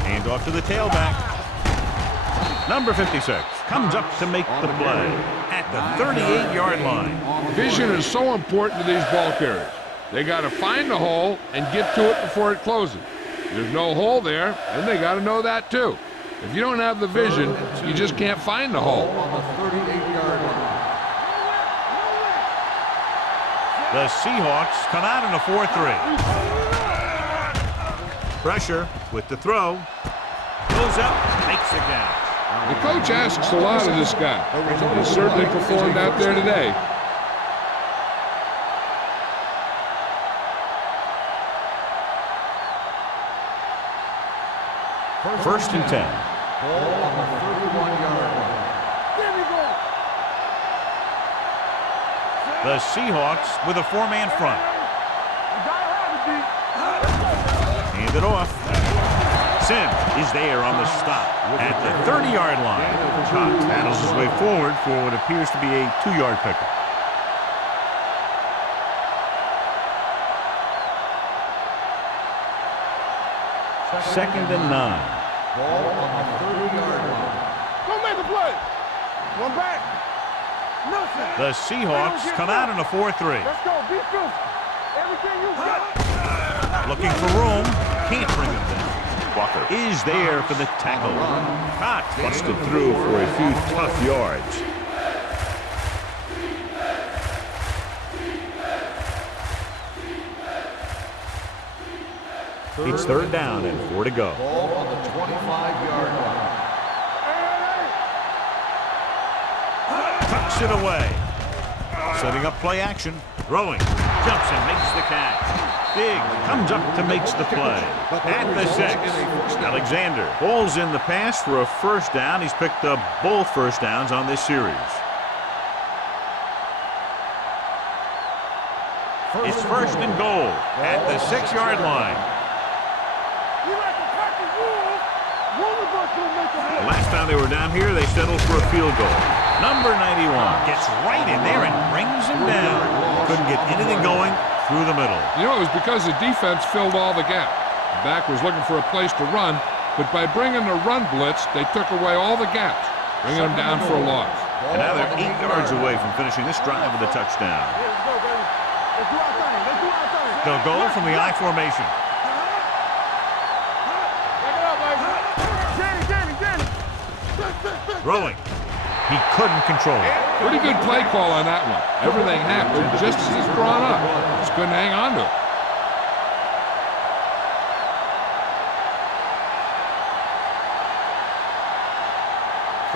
Hand off to the tailback. Number 56 comes up to make the play at the 38-yard line. Vision is so important to these ball carriers. They got to find the hole and get to it before it closes. There's no hole there, and they got to know that too. If you don't have the vision, you just can't find the hole. On the 38-yard line. The Seahawks come out in a 4-3. Pressure with the throw. Goes up, makes it down. The coach asks a lot of this guy. He certainly performed out there today. First and 10. Ball on the 31-yard line. There we go. The Seahawks with a 4-man front. You gotta have it, D. Hand it off. Sims is there on the stop at the 30-yard line. Cox battles his way forward for what appears to be a 2-yard pickup. Second and 9. Ball on the 30-yard line. Go make the play. One back. Nothing. The Seahawks come out in a 4-3. Let's go. Be filthy. Everything you got. Looking for room. Can't bring him down. Walker is there for the tackle. Cox busted through for a few tough yards. It's third down and 4 to go. Ball on the 25-yard line. Tucks it away. Setting up play action. Throwing. Jumps and makes the catch. Big comes up to makes the play. At the 6. Alexander pulls in the pass for a first down. He's picked up both first downs on this series. It's first and goal at the 6-yard line. The last time they were down here, they settled for a field goal. Number 91 gets right in there and brings him down. Couldn't get anything going through the middle. You know, it was because the defense filled all the gap. The back was looking for a place to run, but by bringing the run blitz, they took away all the gaps, bringing them down for a loss. And now they're 8 yards away from finishing this drive with a touchdown. They'll go from the I formation. Throwing. He couldn't control it. Pretty good play call on that one. Everything happened just as it's drawn up. Just couldn't hang on to it.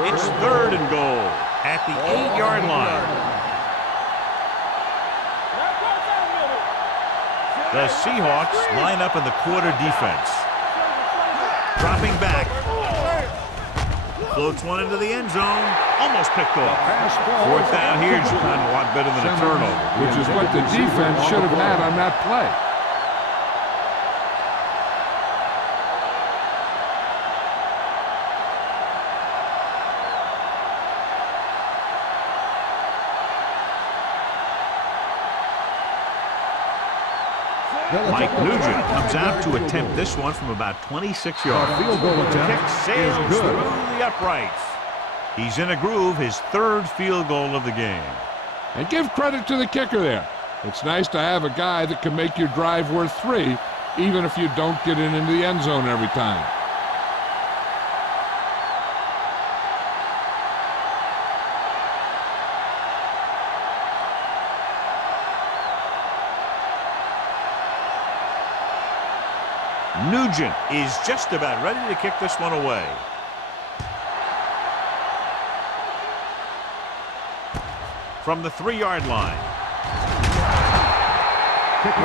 It's third and goal at the 8-yard line. The Seahawks line up in the quarter defense. Dropping back. Floats one into the end zone. Almost picked off. Fourth down here is a lot better than a turnover. Which is what the defense should have had on that play. Mike Nugent comes out to attempt this one from about 26 yards. Field goal attempt Kick sails is through good. the uprights. He's in a groove, his third field goal of the game. And give credit to the kicker there. It's nice to have a guy that can make your drive worth 3, even if you don't get it into the end zone every time. Nugent is just about ready to kick this one away. From the 3-yard line.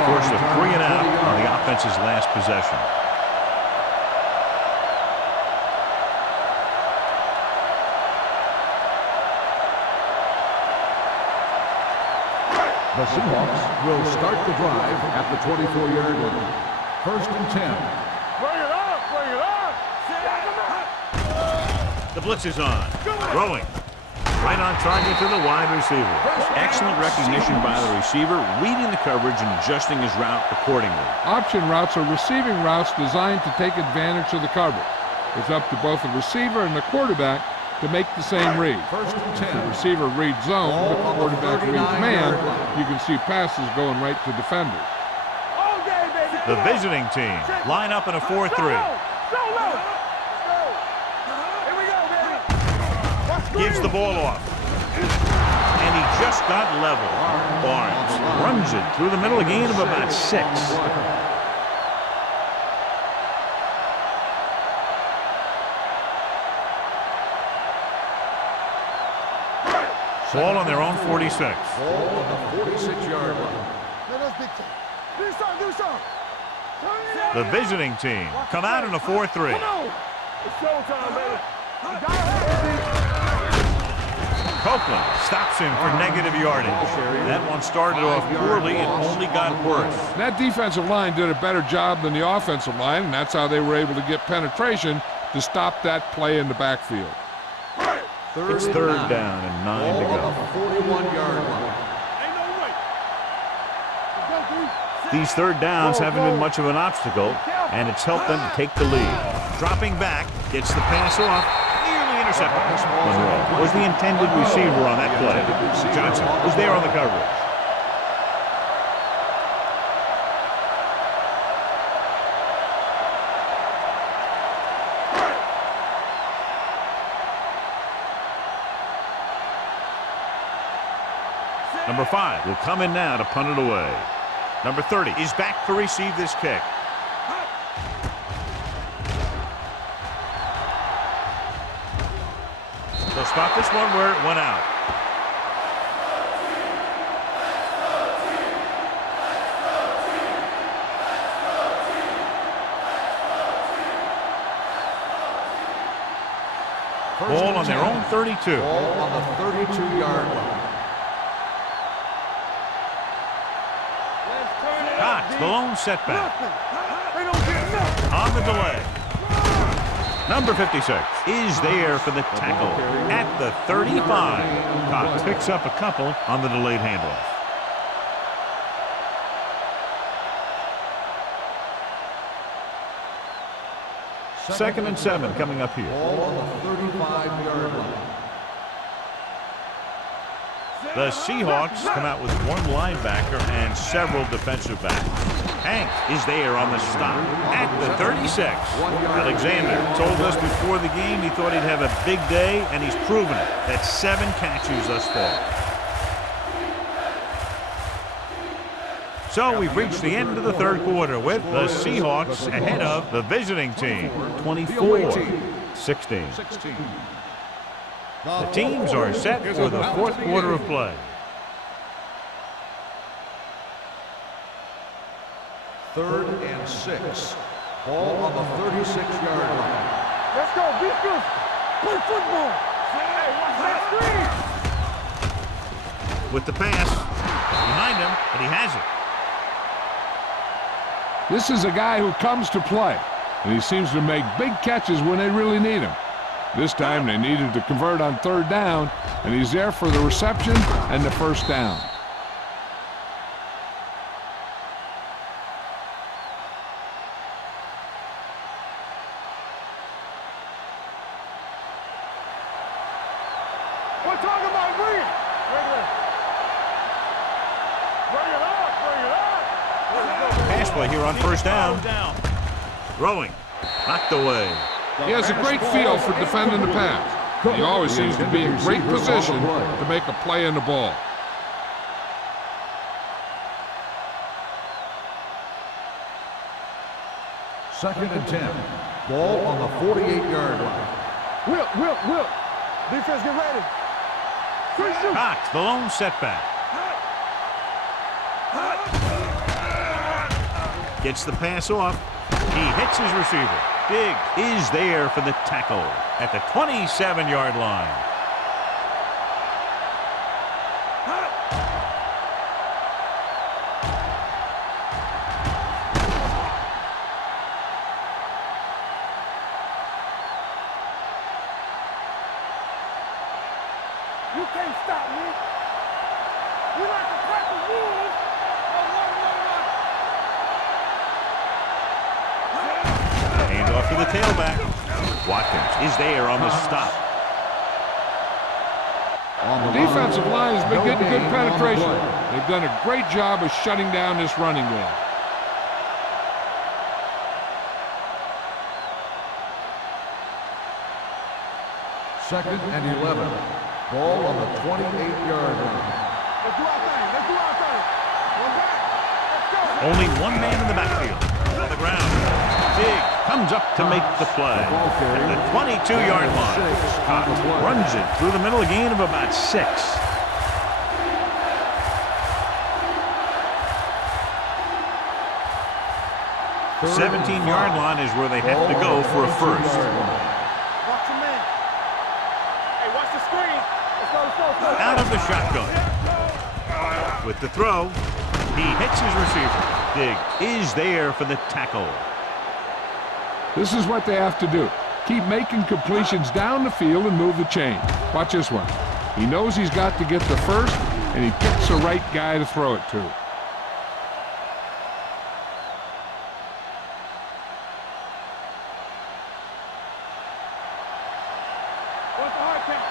Forced a 3 and out on the offense's last possession. The Seahawks will start the drive at the 24-yard line. First and 10. Bring it up, bring it up. The blitz is on. Throwing. Right on target to the wide receiver. Excellent recognition by the receiver, reading the coverage and adjusting his route accordingly. Option routes are receiving routes designed to take advantage of the coverage. It's up to both the receiver and the quarterback to make the same read. First and 10. The receiver reads zone, but the quarterback reads man. You can see passes going right to defenders. The visiting team line up in a 4-3. Gives the ball off. And he just got level. Barnes runs it through the middle, a gain of about 6. Ball on their own 46. Ball on the 46-yard line. Do something. The visiting team come out in a 4-3. It's showtime, baby. Copeland stops him for negative yardage. That one started off poorly and only got worse. That defensive line did a better job than the offensive line, and that's how they were able to get penetration to stop that play in the backfield. It's third down and 9 to go. 41-yard line. These third downs haven't been much of an obstacle, and it's helped them to take the lead. Dropping back, gets the pass off, nearly intercepted. Monroe was the intended receiver on that play. Johnson was there on the coverage. Number 5 will come in now to punt it away. Number 30 is back to receive this kick. spot this one where it went out. Ball on their own 32. Ball on the 32-yard line. Let's turn it up, Cox, D. the lone setback. Nothing. They don't get nothing. On the delay. Number 56 is there for the tackle at the 35. Cox picks up a couple on the delayed handoff. Second and 7 coming up here. Ball on the 35-yard line. The Seahawks come out with one linebacker and several defensive backs. Hank is there on the stop at the 36. Alexander told us before the game he thought he'd have a big day, and he's proven it. That's 7 catches thus far. So we've reached the end of the third quarter with the Seahawks ahead of the visiting team, 24-16. The teams are set for the fourth quarter of play. Third and 6. Ball on the 36-yard line. Let's go. Be good. Play football. Hey, watch that screen. With the pass behind him, and he has it. This is a guy who comes to play, and he seems to make big catches when they really need him. This time they needed to convert on third down, and he's there for the reception and the first down. We're talking about bring it. Bring it. Bring it on. Bring it on. Pass play here on first down. Throwing. Knocked away. He has a great feel for defending the pass. He always seems to be in great position to make a play on the ball. Second and 10. Ball on the 48-yard line. Whip. Defense, get ready. Shoot. Cox, the lone setback. Gets the pass off. He hits his receiver. Big is there for the tackle at the 27-yard line. You can't stop me. We like to crack the rules. Hand off to the tailback. Watkins is there on the stop. The defensive line has been getting good penetration. They've done a great job of shutting down this running game. Second and 11. Ball on the 28-yard line. Let's do our thing. One back. Let's go. Only one man in the backfield. On the ground. Big comes up to make the play. At the 22-yard line. Cox runs it through the middle, a gain of about 6. The 17-yard line is where they have to go for a first. Watch your man. Hey, watch the screen. Let's go. Out of the shotgun. With the throw, he hits his receiver. Big is there for the tackle. This is what they have to do. Keep making completions down the field and move the chain. Watch this one. He knows he's got to get the first, and he picks the right guy to throw it to. What's the hard count?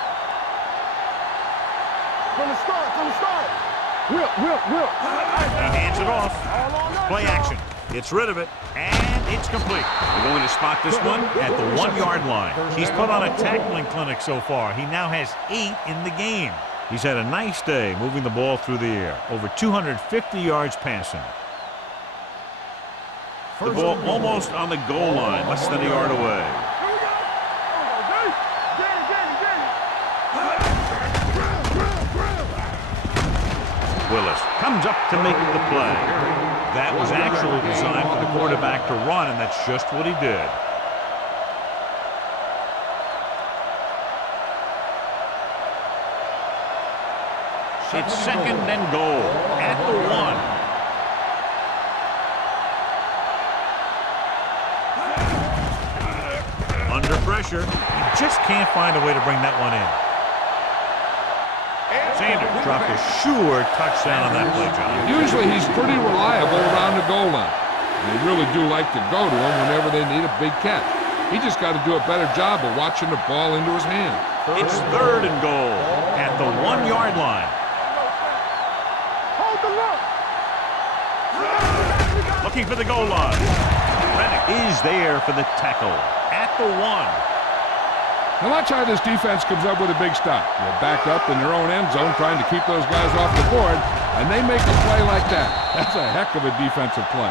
From the start. Whip. He hands it off. Play action. Gets rid of it, and it's complete. We're going to spot this one at the 1-yard line. He's put on a tackling clinic so far. He now has 8 in the game. He's had a nice day moving the ball through the air. Over 250 yards passing. The ball almost on the goal line, less than a yard away. Here we go. Get it. Willis comes up to make the play. That was actually designed for the quarterback to run, and that's just what he did. It's second and goal at the 1. Under pressure, he just can't find a way to bring that one in. Sanders dropped a sure touchdown on that play, John. Usually he's pretty reliable around the goal line. They really do like to go to him whenever they need a big catch. He just got to do a better job of watching the ball into his hand. It's third and goal at the 1-yard line. Hold the look. Looking for the goal line. Rennick is there for the tackle at the 1. Now watch how this defense comes up with a big stop. They're backed up in their own end zone trying to keep those guys off the board, and they make a play like that. That's a heck of a defensive play.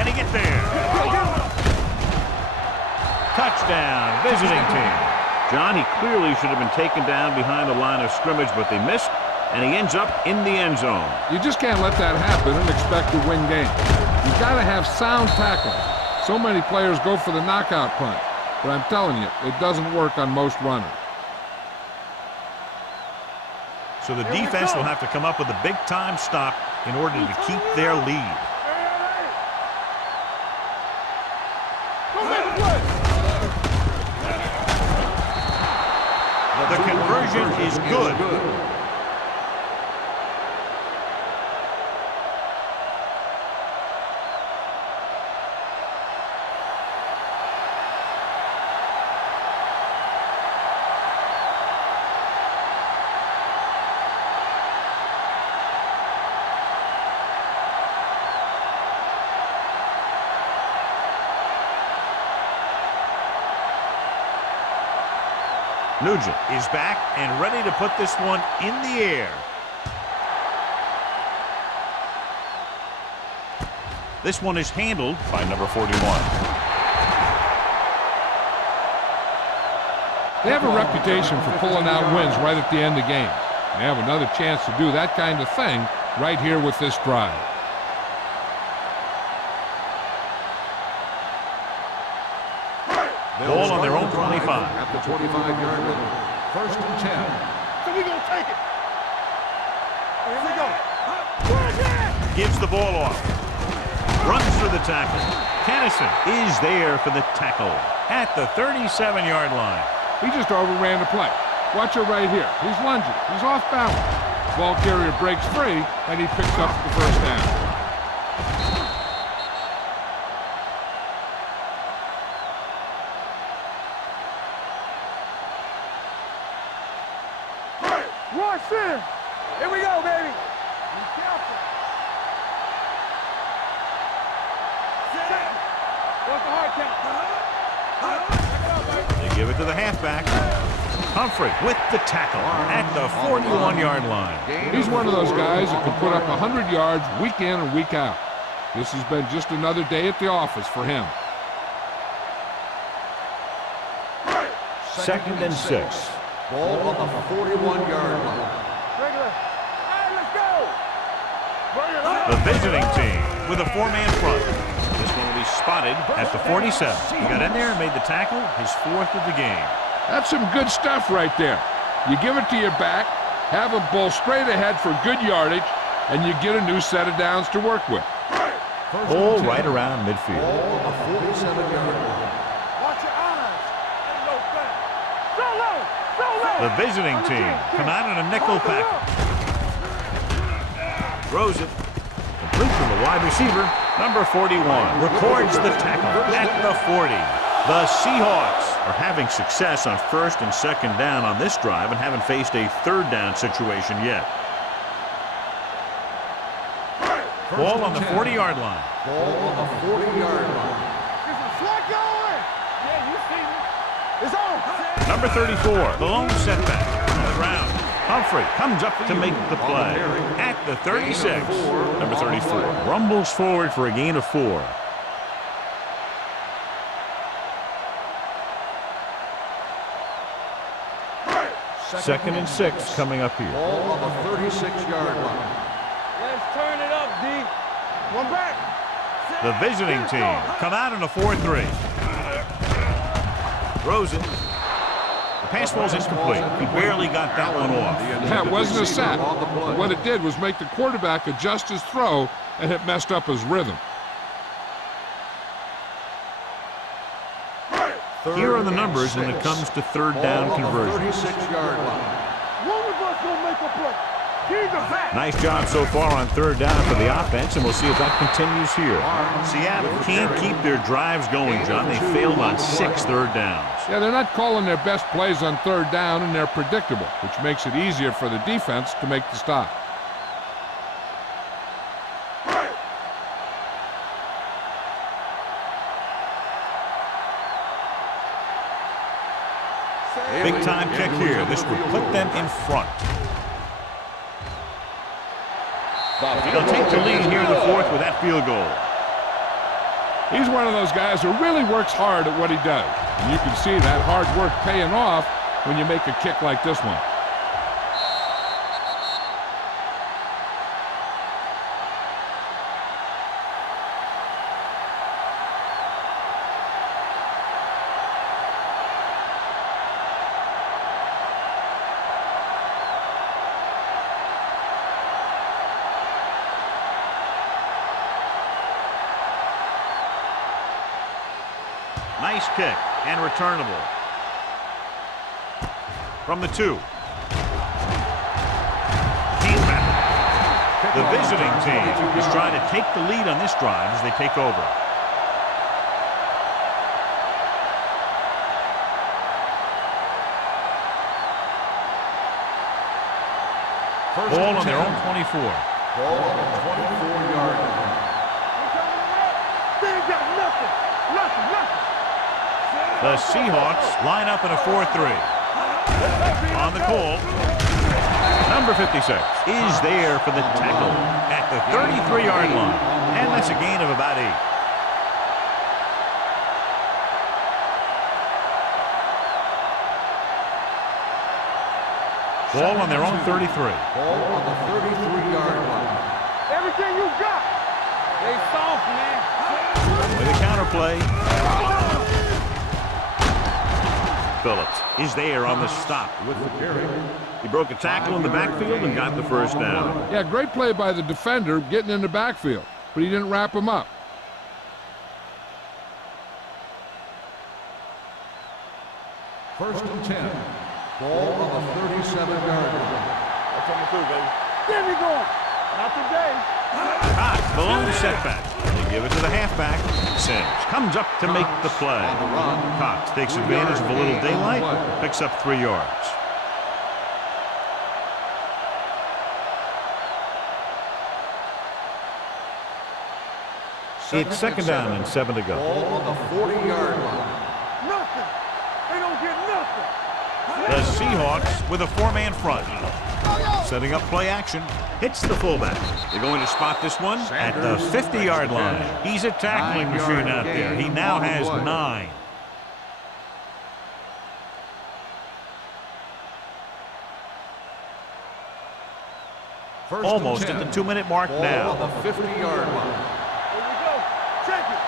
Can he get there? Touchdown, visiting team. John, he clearly should have been taken down behind the line of scrimmage, but they missed, and he ends up in the end zone. You just can't let that happen and expect to win games. You've got to have sound tackling. So many players go for the knockout punch, but I'm telling you, it doesn't work on most runners. So the defense will have to come up with a big-time stop in order to keep their lead. The conversion is good. Nugent is back and ready to put this one in the air. This one is handled by number 41. They have a reputation for pulling out wins right at the end of games. They have another chance to do that kind of thing right here with this drive. Ball on their own 25. At the 25-yard line. First and 10. So we gonna take it. Here we go. Gives the ball off. Runs for the tackle. Kennison is there for the tackle at the 37-yard line. He just overran the play. Watch it right here. He's lunging. He's off balance. Ball carrier breaks free, and he picks up the first down. Rush in. Here we go, baby. Be careful. What's the hard count? They give it to the halfback. Humphrey with the tackle at the 41-yard line. He's one of those guys that can put up 100 yards week in and week out. This has been just another day at the office for him. Second and 6. Ball on the 41-yard line. Regular. All right, let's go. Bring it up. The visiting team with a 4-man front. This one will be spotted at the 47. He got in there and made the tackle, his 4th of the game. That's some good stuff right there. You give it to your back, have him bowl straight ahead for good yardage, and you get a new set of downs to work with. Ball right around midfield. Ball on the 47-yard line. Watch your eyes. Ain't no thing. So low. So low. The visiting team come out in a nickel pack. Throws it. Complete from the wide receiver. Number 41 records the tackle at the 40. The Seahawks are having success on 1st and 2nd down on this drive and haven't faced a 3rd down situation yet. Ball on the 40-yard line. Ball on the 40-yard line. Is the slot going? Yeah, you see me. It's on. Number 34, the lone setback on the ground. Humphrey comes up to make the play at the 36. Number 34 rumbles forward for a gain of 4. Second and 6 coming up here. Ball on the 36-yard line. Let's turn it up, D. One back. The visiting team come out in a 4-3. Throws it. The pass falls incomplete. He barely got that one off. Yeah, it wasn't a sack. What it did was make the quarterback adjust his throw, and it messed up his rhythm. Here are the numbers when it comes to third down conversion. 36-yard line. One of us gonna make a play. He's a back. Nice job so far on third down for the offense, and we'll see if that continues here. Seattle can't keep their drives going, John. They failed on 6 third downs. Yeah, they're not calling their best plays on third down, and they're predictable, which makes it easier for the defense to make the stop. Big time kick here. This would put them in front. They'll take the lead here in the 4th with that field goal. He's one of those guys who really works hard at what he does. And you can see that hard work paying off when you make a kick like this one. Nice kick and returnable. From the 2. Came back. The visiting team is trying to take the lead on this drive as they take over. Ball on their own 24. Ball on the 24-yard line. They ain't got nothing. Nothing. The Seahawks line up in a 4-3. On the call, number 56 is there for the tackle at the 33-yard line. And that's a gain of about 8. Ball on their own 33. Ball on the 33-yard line. Everything you got. They soft, man. With a counterplay. Phillips is there on the stop with the carry. He broke a tackle in the backfield and got the first down. Yeah, great play by the defender getting in the backfield, but he didn't wrap him up. First and 10. Ball on the 37-yard line. That's on the 2, baby. There we go. Not today. Cox, the lone setback. They give it to the halfback. Sims comes up to make the play. Cox takes advantage of a little daylight, picks up 3 yards. It's second down and 7 to go. Ball on the 40-yard line. Nothing. They don't get nothing. The Seahawks with a 4-man front. Setting up play action. Hits the fullback. They're going to spot this one at the 50-yard line. He's a tackling machine out there. He now has 9. Almost at the 2-minute mark now. Ball on the 50-yard line. Here we go. Check it.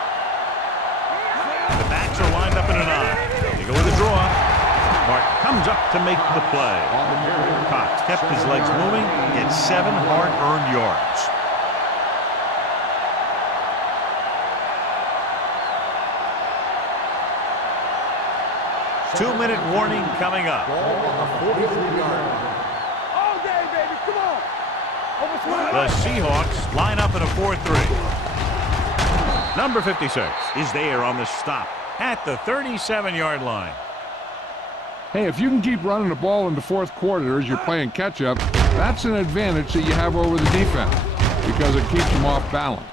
The backs are lined up in a 9. They go with the draw. Martin comes up to make the play. Cox kept his legs moving, gets 7 hard-earned yards. Two-minute warning coming up. Ball on the 43-yard line. All day, baby. Come on. The Seahawks line up in a 4-3. Number 56 is there on the stop at the 37-yard line. Hey, if you can keep running the ball in the 4th quarter as you're playing catch-up, that's an advantage that you have over the defense because it keeps them off balance.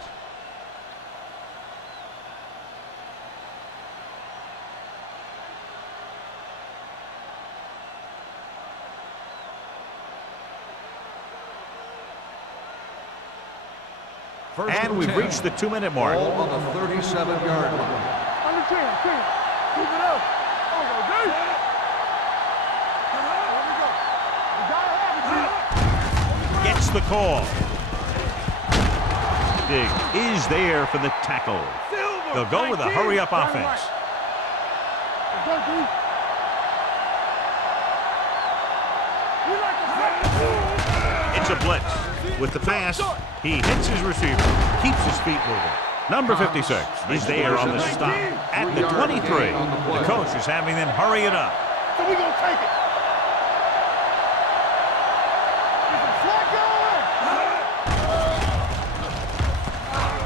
And we've reached the 2-minute mark. Ball on the 37-yard line. Under 10. Keep it up. There we go, dude. There we go. We gotta have it, dude. Gets the call. Dig is there for the tackle. They'll go with a hurry-up offense. Let's go, dude. We like to set. It's a blitz. With the pass, he hits his receiver, keeps his feet moving. Number 56 is there on the stop at the 23. The coach is having them hurry it up. So we gonna take it.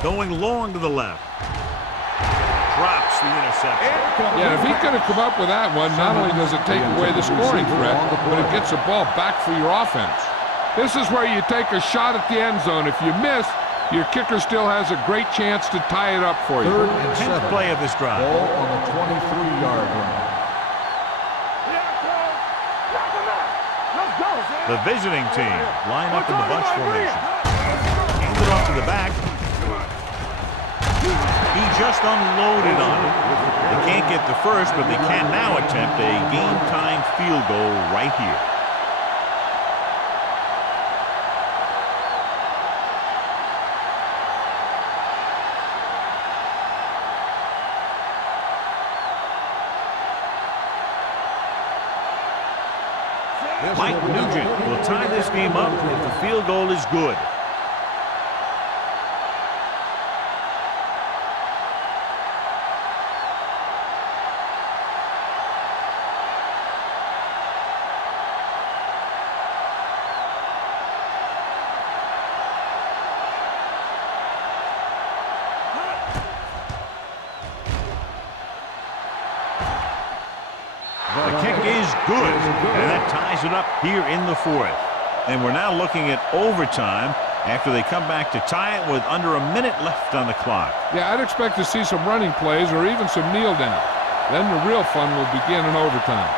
Going long to the left. Drops the interception. Yeah, if he could have come up with that one, not only does it take away the scoring threat, but it gets the ball back for your offense. This is where you take a shot at the end zone. If you miss, your kicker still has a great chance to tie it up for you. 3rd and 10th 7. play of this drive. Ball on the 23-yard line. Let's go. The visiting team line up in the bunch formation. Hand it off to the back. He just unloaded on it. They can't get the first, but they can now attempt a game-time field goal right here. Mike Nugent will tie this game up if the field goal is good. The kick is good, and that ties it up here in the 4th. And we're now looking at overtime after they come back to tie it with under a minute left on the clock. Yeah, I'd expect to see some running plays or even some kneel down. Then the real fun will begin in overtime.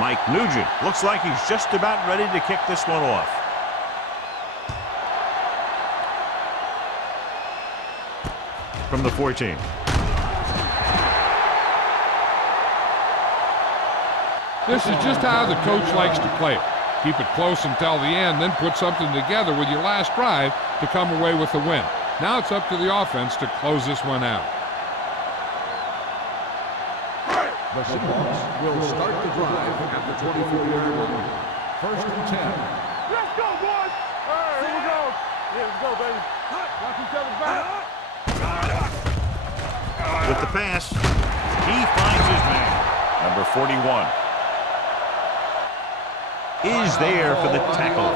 Mike Nugent looks like he's just about ready to kick this one off. From the 14. This is just how the coach likes to play it. Keep it close until the end, then put something together with your last drive to come away with the win. Now it's up to the offense to close this one out. The Seahawks will start the drive at the 24-yard line. 1st and 10. Let's go, boys. All right, here we go. Yeah, let's go, baby. Watch each other's back. With the pass, he finds his man. Number 41 is there for the tackle.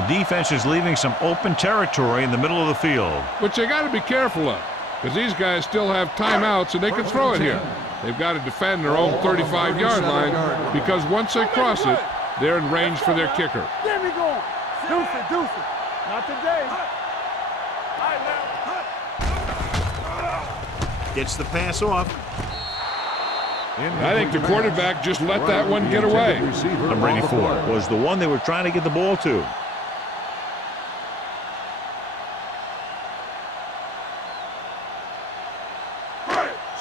The defense is leaving some open territory in the middle of the field. Which they got to be careful of, because these guys still have timeouts and they can throw it here. They've got to defend their own 35-yard line, because once they cross it, they're in range for their kicker. There we go. Deuce it. Not today. Gets the pass off. I think the quarterback just let that one get away. Number 84 was the one they were trying to get the ball to.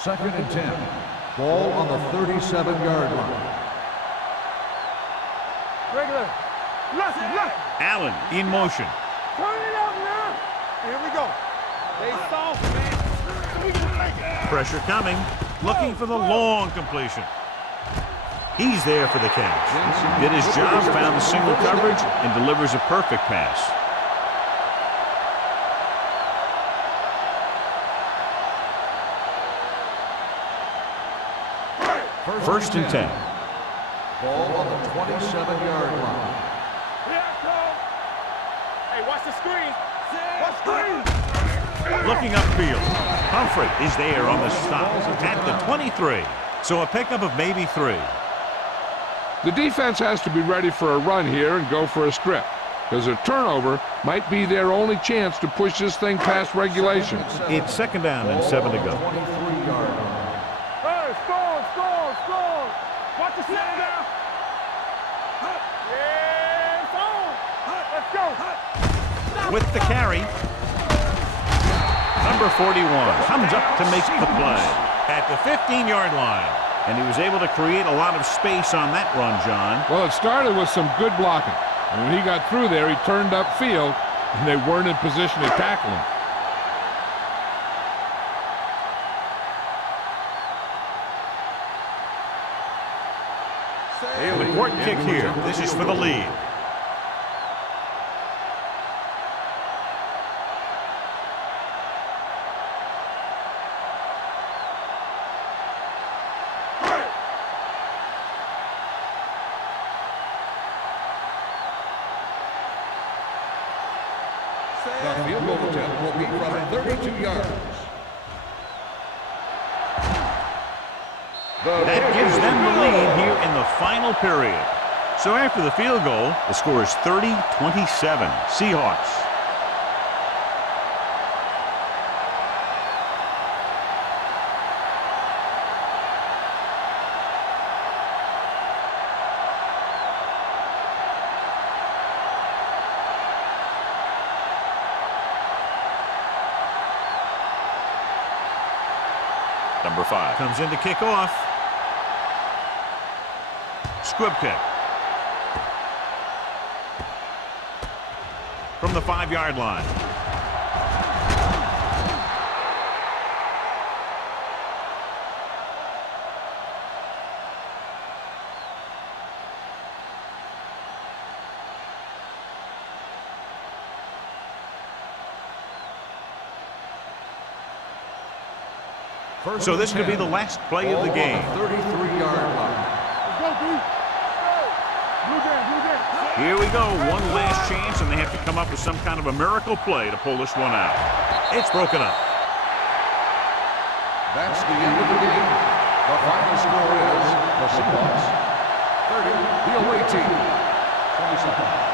Second and 10. Ball on the 37-yard line. Regular. Left. Allen in motion. Turn it up now. Here we go. They soft, man. We gonna take it. Pressure coming. Looking for the long completion. He's there for the catch. Did his job, found the single coverage, and delivers a perfect pass. First and 10. Ball on the 27-yard line. Hey, watch the screen. Watch screen. Looking upfield. Humphrey is there on the stop at the 23. So a pickup of maybe 3. The defense has to be ready for a run here and go for a strip, because a turnover might be their only chance to push this thing past regulation. It's 2nd down and 7 to go. 23-yard line. with the carry. Number 41 comes up to make the play at the 15-yard line. And he was able to create a lot of space on that run, John. Well, it started with some good blocking. And when he got through there, he turned upfield, and they weren't in position to tackle him. And the court kick here. This is for the lead. The field goal attempt will be from 32 yards. That gives them the lead here in the final period. So after the field goal, the score is 30-27. Seahawks. Number 5 comes in to kick off. Squib kick. From the 5-yard line. So this could be the last play of the game. 33-yard line. Let's go, D. Blue game. Here we go. One last chance, and they have to come up with some kind of a miracle play to pull this one out. It's broken up. That's the end of the game. The final score is the Seahawks 30, the away team 27.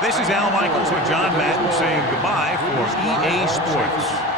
This is Al Michaels with John Madden saying goodbye for EA Sports.